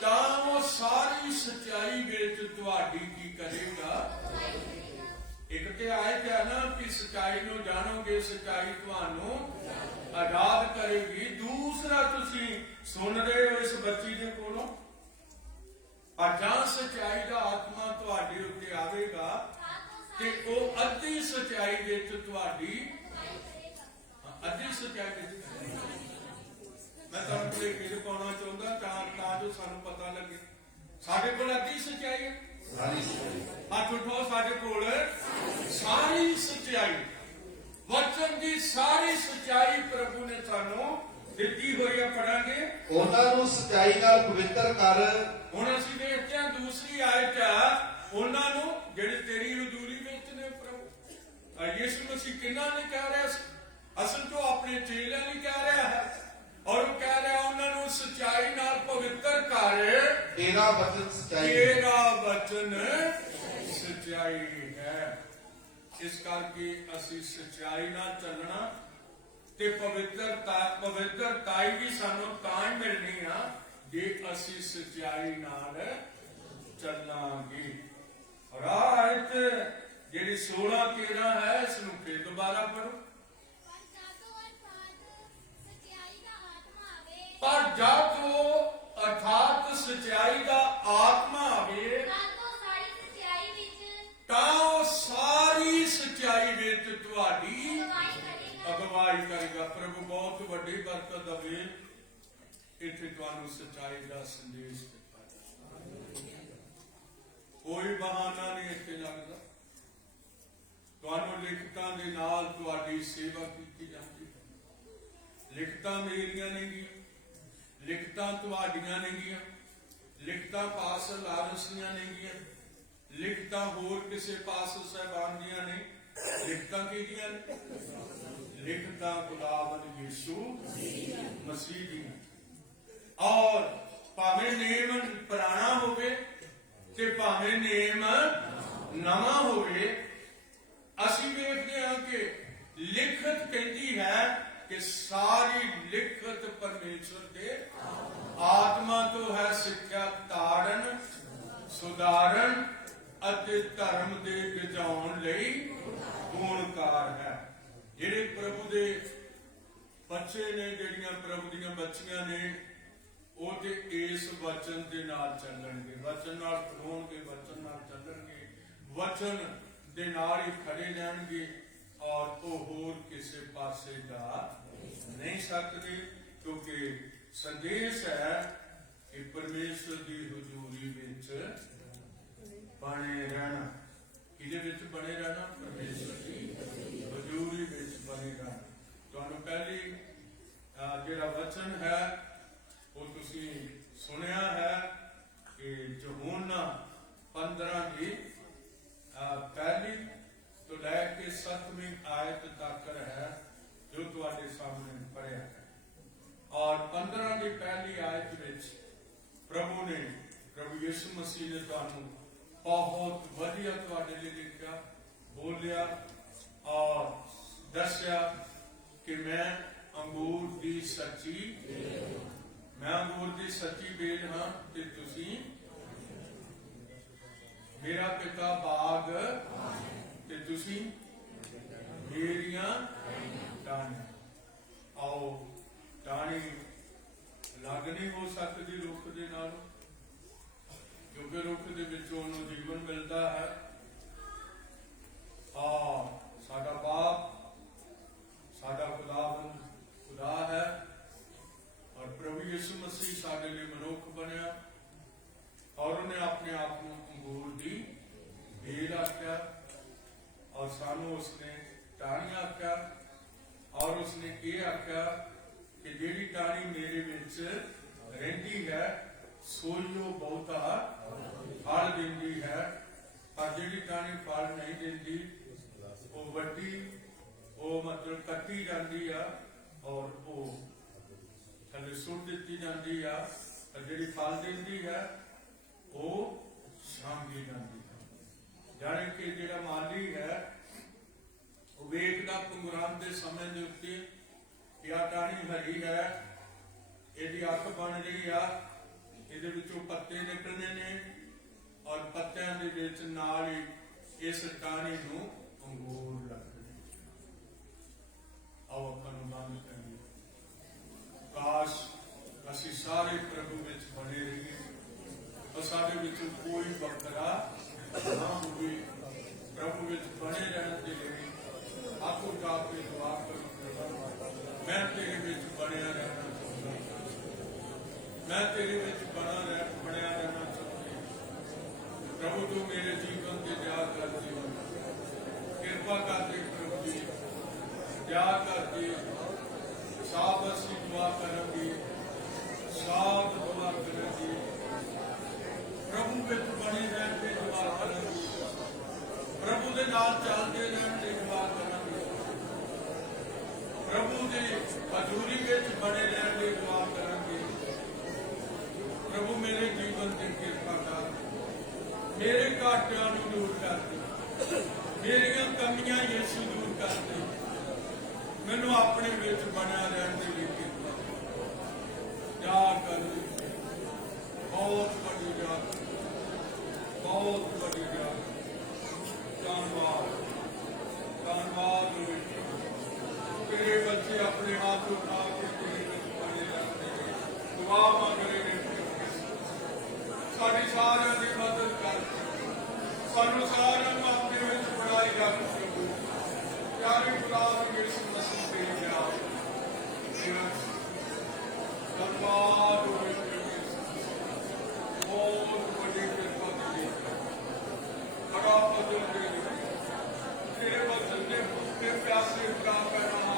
ਤਾਂ ਉਹ ਸਾਰੀ ਸੱਚਾਈ ਵਿੱਚ ਤੁਹਾਡੀ ਕੀ ਕਰੇਗਾ? ਇੱਕ ਤੇ ਆਇਤ ਹੈ ਨਾ ਕਿ ਸੱਚਾਈ ਨੂੰ ਜਾਣੋਗੇ, ਸੱਚਾਈ ਤੁਹਾਨੂੰ ਆਜ਼ਾਦ ਕਰੇਗੀ। ਦੂਸਰਾ ਤੁਸੀਂ ਸੁਣ ਰਹੇ ਹੋ ਇਸ ਬੱਚੀ ਦੇ ਕੋਲੋਂ, ਜਾਂ ਸੱਚਾਈ ਦਾ ਆਤਮਾ ਤੁਹਾਡੇ ਉੱਤੇ ਆਵੇਗਾ ਤੇ ਉਹ ਅੱਧੀ ਸੱਚਾਈ ਵਿੱਚ ਤੁਹਾਡੀ ਅੱਧੀ ਸੱਚਾਈ ਵਿੱਚ ਮੈਂ ਤੁਹਾਨੂੰ ਕੋਲ ਇਹ ਪਾਉਣਾ ਚਾਹੁੰਦਾ ਤਾਂ ਜੋ ਸਾਨੂੰ ਪਤਾ ਲੱਗੇ ਸਾਡੇ ਕੋਲ ਅੱਧੀ ਸੱਚਾਈ ਹੈ। ਹੱਥ ਉਠਾਓ, ਸਾਡੇ ਕੋਲ ਸਾਰੀ ਸੱਚਾਈ। ਵਚਨ ਦੀ ਸਾਰੀ ਸੱਚਾਈ ਪ੍ਰਭੂ ਨੇ ਸਾਨੂੰ ਦਿੱਤੀ ਹੋਈ ਹੈ। ਪੜਾਂਗੇ ਉਹਨਾਂ ਨੂੰ ਸਚਾਈ ਨਾਲ ਪਵਿੱਤਰ ਕਰ। ਹੁਣ ਅਸੀਂ ਦੇਖਦੇ ਹਾਂ ਦੂਸਰੀ ਆਇਤ ਆ, ਉਹਨਾਂ ਨੂੰ ਜਿਹੜੇ ਤੇਰੀ ਹਜ਼ੂਰੀ ਵਿੱਚ ਨੇ ਪ੍ਰਭੂ। ਯਿਸੂ ਮਸੀਹ ਕਿਹਨਾਂ ਨੇ ਕਹਿ ਰਿਹਾ ਸੀ? ਅਸਲ ਤੋਂ ਆਪਣੇ ਚੇਲਿਆਂ ਲਈ ਕਹਿ ਰਿਹਾ ਹੈ, ਔਰ ਉਹ ਕਹਿ ਰਿਹਾ ਉਹਨਾਂ ਨੂੰ ਸਚਾਈ ਨਾਲ ਪਵਿੱਤਰ ਕਰ। ਤੇਰਾ ਵਚਨ ਸਚਾਈ ਹੈ। ਤੇਰਾ ਵਚਨ ਸਚਾਈ ਹੈ। ਇਸ ਕਰਕੇ ਅਸੀਂ ਸਚਾਈ ਨਾਲ ਚੱਲਣਾ ਤੇ ਪਵਿੱਤਰਤਾਈ ਵੀ ਸਾਨੂੰ ਤਾਂ ਹੀ ਮਿਲਣੀ ਆ ਜੇ ਅਸੀਂ ਸਚਾਈ ਨਾਲ ਚੱਲਾਂਗੇ। ਔਰ ਆਇਤ ਜਿਹੜੀ 16-13 ਹੈ, ਇਸ ਨੂੰ ਫਿਰ ਦੁਬਾਰਾ ਪੜੋ। ਪਰ ਜਦ ਉਹ ਅਰਥਾਤ ਸਚਾਈ ਦਾ ਆਤਮਾ ਆਵੇ ਤਾਂ ਉਹ ਸਾਰੀ ਸਚਾਈ ਵਿੱਚ ਤੁਹਾਡੀ ਅਗਵਾਈ ਕਰੇਗਾ। ਪ੍ਰਭੂ ਬਹੁਤ ਵੱਡੀ ਬਰਕਤ ਦੇਵੇ। ਇੱਥੇ ਤੁਹਾਨੂੰ ਸਚਾਈ ਦਾ ਸੰਦੇਸ਼ ਦਿੱਤਾ ਜਾਂਦਾ। ਕੋਈ ਬਹਾਨਾ ਨਹੀਂ ਇੱਥੇ ਲੱਗਦਾ। ਤੁਹਾਨੂੰ ਲਿਖਤਾਂ ਦੇ ਨਾਲ ਤੁਹਾਡੀ ਸੇਵਾ ਕੀਤੀ ਜਾਂਦੀ ਹੈ। ਲਿਖਤਾਂ ਮੇਰੀਆਂ ਨਹੀਂ ਗੀਆਂ, ਲਿਖਤਾਂ ਤੁਹਾਡੀਆਂ ਨਹੀਂ ਗੀਆਂ, ਲਿਖਤਾਂ ਪਾਸ ਲਾਰੈਂਸ ਦੀਆਂ ਨਹੀਂ ਗੀਆਂ, ਲਿਖਤਾਂ ਹੋਰ ਕਿਸੇ ਪਾਸ ਸਾਹਿਬਾਨ ਦੀਆਂ ਨਹੀਂ। ਲਿਖਤਾਂ ਕਿਹਦੀਆਂ ਨੇ? ਲਿਖਤਾਂ ਖੁਦਾਵੰਦ ਯਿਸੂ ਮਸੀਹ ਦੀਆਂ। ਔਰ ਭਾਵੇਂ ਨੇਮ ਪੁਰਾਣਾ ਹੋਵੇ ਤੇ ਭਾਵੇਂ ਨੇਮ ਨਵਾਂ ਹੋਵੇ, ਅਸੀਂ ਵੇਖਦੇ ਹਾਂ ਕਿ ਲਿਖਤ ਕਹਿੰਦੀ ਹੈ ਕਿ ਸਾਰੀ ਲਿਖਤ ਪਰਮੇਸ਼ਰ ਦੇ ਆਤਮਾ ਤੋਂ ਹੈ, ਸਿੱਖਿਆ ਤਾੜਨ, ਸੁਧਾਰਨ ਅਤੇ ਧਰਮ ਦੇ ਗਿਜਾਉਣ ਲਈ ਗੁਣਕਾਰ ਹੈ। ਜਿਹੜੇ ਪ੍ਰਭੂ ਦੇ ਬੱਚੇ ਨੇ, ਜਿਹੜੀਆਂ ਪ੍ਰਭੂ ਦੀਆਂ ਬੱਚੀਆਂ ਨੇ, ਉਹ ਤੇ ਇਸ ਵਚਨ ਦੇ ਨਾਲ ਚੱਲਣਗੇ, ਵਚਨ ਨਾਲ ਖਲੋਣਗੇ, ਵਚਨ ਨਾਲ ਚੱਲਣਗੇ, ਵਚਨ ਦੇ ਨਾਲ ਹੀ ਖੜੇ ਰਹਿਣਗੇ। ਔਰ ਉਹ ਹੋਰ ਕਿਸੇ ਪਾਸੇ ਦਾ ਨਹੀਂ ਸਕਦੇ, ਕਿਉਂਕਿ ਸੰਦੇਸ਼ ਹੈ ਕਿ ਪਰਮੇਸ਼ਰ ਦੀ ਹਜ਼ੂਰੀ ਵਿੱਚ ਬਣੇ ਰਹਿਣਾ। ਕਿਹਦੇ ਵਿੱਚ ਬਣੇ ਰਹਿਣਾ? ਪਰਮੇਸ਼ਰ ਦੀ ਹਜ਼ੂਰੀ ਵਿੱਚ ਬਣੇ ਰਹਿਣਾ। ਤੁਹਾਨੂੰ ਪਹਿਲੀ ਜਿਹੜਾ ਵਚਨ ਹੈ ਉਹ ਤੁਸੀਂ ਸੁਣਿਆ ਹੈ ਕਿ ਯਹੋਨਾ 15 ਦੀ ਪਹਿਲੀ ਤੋਂ ਲੈ ਕੇ 7ਵੀਂ ਆਇਤ ਤੱਕ ਹੈ, ਜੋ ਤੁਹਾਡੇ ਸਾਹਮਣੇ ਪੜਿਆ ਹੈ। ਔਰ 15 ਦੀ ਪਹਿਲੀ ਆਇਤ ਵਿੱਚ ਪ੍ਰਭੂ ਯਿਸੂ ਮਸੀਹ ਨੇ ਤੁਹਾਨੂੰ ਬਹੁਤ ਵਧੀਆ ਤੁਹਾਡੇ ਲਈ ਲਿਖਿਆ, ਬੋਲਿਆ ਔਰ ਦੱਸਿਆ ਕਿ ਮੈਂ ਅੰਗੂਰ ਦੀ ਸੱਚੀ ਬੇਲ ਹਾਂ ਤੇ ਤੁਸੀਂ ਮੇਰਾ ਪਿਤਾ ਬਾਗ ਤੇ ਤੁਸੀਂ ਮੇਰੀਆਂ ਟਾਹਣੀਆਂ। ਆਓ, ਟਾਹਣੀ ਲੱਗ ਨਹੀਂ ਹੋ ਸਕਦੀ ਰੁੱਖ ਦੇ ਨਾਲ, ਕਿਉਂਕਿ ਰੁੱਖ ਦੇ ਵਿੱਚੋਂ ਉਹਨੂੰ ਜੀਵਨ ਮਿਲਦਾ ਹੈ। ਸਾਡਾ ਬਾਪ, ਸਾਡਾ ਖੁਦਾ ਹੈ, ਔਰ ਪ੍ਰਭੂ ਯਿਸੂ ਮਸੀਹ ਸਾਡੇ ਲਈ ਮਨੁੱਖ ਬਣਿਆ, ਔਰ ਉਹਨੇ ਆਪਣੇ ਆਪ ਨੂੰ ਅੰਗੂਰ ਦੀ ਬੇਲ ਆਖਿਆ, ਔਰ ਸਾਨੂੰ ਉਸਨੇ ਟਾਹਣੀ ਆਖਿਆ। ਔਰ ਉਸਨੇ ਇਹ ਆਖਿਆ ਕਿ ਜਿਹੜੀ ਟਾਹਣੀ ਮੇਰੇ ਵਿੱਚ ਰਹਿੰਦੀ ਹੈ ਸੋਈ ਉਹ ਬਹੁਤਾ ਫਲ ਦਿੰਦੀ ਹੈ, ਪਰ ਜਿਹੜੀ ਟਾਹਣੀ ਫਲ ਨਹੀਂ ਦਿੰਦੀ ਉਹ ਵੱਡੀ, ਉਹ ਮਤਲਬ ਕੱਟੀ ਜਾਂਦੀ ਆ ਔਰ ਉਹ ਥੱਲੇ ਸੁੱਟ ਦਿੱਤੀ ਜਾਂਦੀ ਆ। ਪਰ ਜਿਹੜੀ ਫਲ ਦਿੰਦੀ ਹੈ ਉਹ ਸਾਂਭੀ ਜਾਂਦੀ ਹੈ। ਜਾਣੇ ਕਿ ਜਿਹੜਾ ਮਾਲੀ ਹੈ ਉਹ ਵੇਖਦਾ ਪੰਗੁਰਾਮ ਦੇ ਸਮੇਂ ਦੇ ਉੱਤੇ ਕਿ ਆਹ ਟਾਹਣੀ ਹਰੀ ਹੈ, ਇਹਦੀ ਅੱਖ ਬਣ ਰਹੀ ਆ, ਇਹਦੇ ਵਿੱਚੋਂ ਪੱਤੇ ਨਿਕਲਣੇ ਨੇ, ਔਰ ਪੱਤਿਆਂ ਦੇ ਵਿੱਚ ਨਾਲ ਹੀ ਇਸ ਟਾਹਣੀ ਨੂੰ ਅੰਗੂਰ ਲੱਗਦੇ। ਆਓ ਆਪਾਂ ਨੂੰ ਬੰਦ ਕਰੀਏ। ਕਾਸ਼ ਅਸੀਂ ਸਾਰੇ ਪ੍ਰਭੂ ਵਿੱਚ ਬਣੇ ਰਹੀਏ, ਔਰ ਸਾਡੇ ਵਿੱਚੋਂ ਕੋਈ ਵੱਖਰਾ ਨਾ ਹੋਵੇ। ਪ੍ਰਭੂ ਵਿੱਚ ਬਣੇ ਰਹਿਣ ਦੇ ਲਈ ਆਪੋ ਜਾਪ ਕੇ ਦੁਆ ਕਰੋ। ਮੈਂ ਤੇਰੇ ਵਿੱਚ ਬਣਿਆ ਰਹਿਣਾ ਚਾਹੁੰਦਾ, ਮੈਂ ਤੇਰੇ ਵਿੱਚ ਬਣਿਆ ਰਹਿਣਾ ਚਾਹੁੰਦਾ। ਪ੍ਰਭੂ ਤੂੰ ਮੇਰੇ ਜੀਵਨ ਤੇ ਦਿਆ ਕਰ, ਜੀਵਨ ਕਿਰਪਾ ਕਰਕੇ ਪ੍ਰਭੂ ਜੀ ਪਿਆਰ ਕਰਕੇ ਸਾਫ ਅਸੀਂ ਦੁਆ ਕਰਾਂਗੇ, ਸਾਫ ਦੁਆ ਕਰਾਂਗੇ, ਪ੍ਰਭੂ ਵਿੱਚ ਬਣੇ ਰਹਿਣ ਦੀ ਦੁਆ ਕਰਾਂਗੇ, ਪ੍ਰਭੂ ਦੇ ਨਾਲ ਚੱਲਦੇ ਰਹਿਣ ਦੀ ਦੁਆ ਕਰਾਂਗੇ, ਪ੍ਰਭੂ ਦੀ ਹਜ਼ੂਰੀ ਵਿੱਚ ਬਣੇ ਰਹਿਣ ਦੀ ਦੁਆ ਕਰਾਂਗੇ। ਪ੍ਰਭੂ ਮੇਰੇ ਜੀਵਨ ਤੇ ਕਿਰਪਾ ਕਰ, ਮੇਰੇ ਘਾਟਿਆਂ ਨੂੰ ਦੂਰ ਕਰ ਦੇ, ਮੇਰੀਆਂ ਕਮੀਆਂ ਯਿਸੂ ਦੂਰ ਕਰ ਦੇ, ਮੈਨੂੰ ਆਪਣੇ ਵਿੱਚ ਬਣਿਆ ਰਹਿਣ ਦੇ ਲਈ ਕਿਰਪਾ ਯਾਦ ਕਰ ਦੇ। ਬਹੁਤ ਵੱਡੀ ਯਾਦ, ਬਹੁਤ ਵੱਡੀ ਯਾਦ। ਧੰਨਵਾਦ, ਧੰਨਵਾਦ ਹੋਵੇ। ਤੇਰੇ ਬੱਚੇ ਆਪਣੇ ਹੱਥ ਉਠਾ ਕੇ ਤੇਰੇ ਵਿੱਚ ਬਣੇ ਰਹਿੰਦੇ ਨੇ, ਦੁਆ ਮੰਗ ਰਹੇ ਨੇ। ਸਾਡੀ ਸਾਰਿਆਂ ਦੀ ਮਦਦ ਕਰ, ਸਾਨੂੰ ਸਾਰਿਆਂ ਨੂੰ ਆਪਣੇ ਵਿੱਚ ਬਣਾਈ ਰੱਖ ਪ੍ਰਭੂ। ਪਿਆਰੇ ਗੁਲਾਮ ਯਿਸੂ ਮਸੀਹ ਦੇ ਨਾਮ ਧੰਨਵਾਦ ਹੋਵੇ। ਬਹੁਤ ਵੱਡੀ ਕਿਰਪਾ ਦੀ ਬੜਾ ਬਦਲ ਦੇ ਤੇਰੇ ਬਦਲ ਦੇ ਭੁੱਖੇ ਪਿਆਸੇ ਭਰਾ ਪੈਣਾ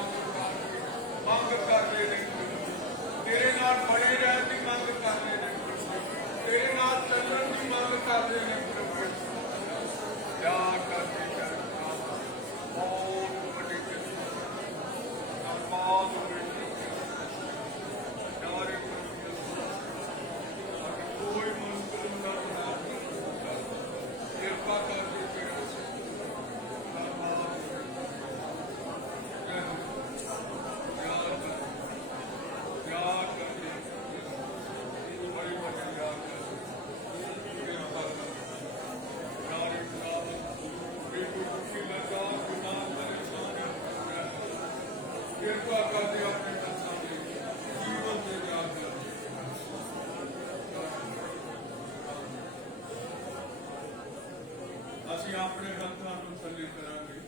ਮੰਗ ਕਰ ਰਹੇ ਨੇ, ਤੇਰੇ ਨਾਲ ਬਣੇ ਰਹਿਣ ਦੀ ਮੰਗ ਕਰ ਰਹੇ ਨੇ, ਤੇਰੇ ਨਾਲ ਚੱਲਣ ਦੀ ਮੰਗ ਕਰ ਰਹੇ ਨੇ ਪ੍ਰਭੂ। ਪਿਆਰ ਕਰਦੇ ਬਹੁਤ ਵੱਡੀ ਕਿਰਪਾ, ਧੰਨਵਾਦ ਹੋਵੇ। ਪਿਆਰੇ ਕੋਈ ਮੁਸ਼ਕਿਲ ਨਾ ਕਿਰਪਾ ਕਰਕੇ ਤੇਰੇ ਧੰਨਵਾਦ ਯਾਦ ਕਰਦੇ ਬੜੀ ਵੱਡੀ ਯਾਦ ਕਿਰਪਾ ਕਰ। ਪਿਆਰੇ ਖੁਦਾਵੰਦ, ਬਿਲਕੁਲ ਦੁਖੀ ਲੱਗਾ ਗੁਨਾਹ ਪਰੇਸ਼ਾਨ ਕਿਰਪਾ ਕਰਦੇ ਆਪਣੇ ਬੱਚਿਆਂ ਦੇ ਜੀਵਨ ਦੇ ਯਾਦ ਕਰ। ਅਸੀਂ ਆਪਣੇ ਹੱਥਾਂ ਨੂੰ ਥੱਲੇ ਕਰਾਂਗੇ।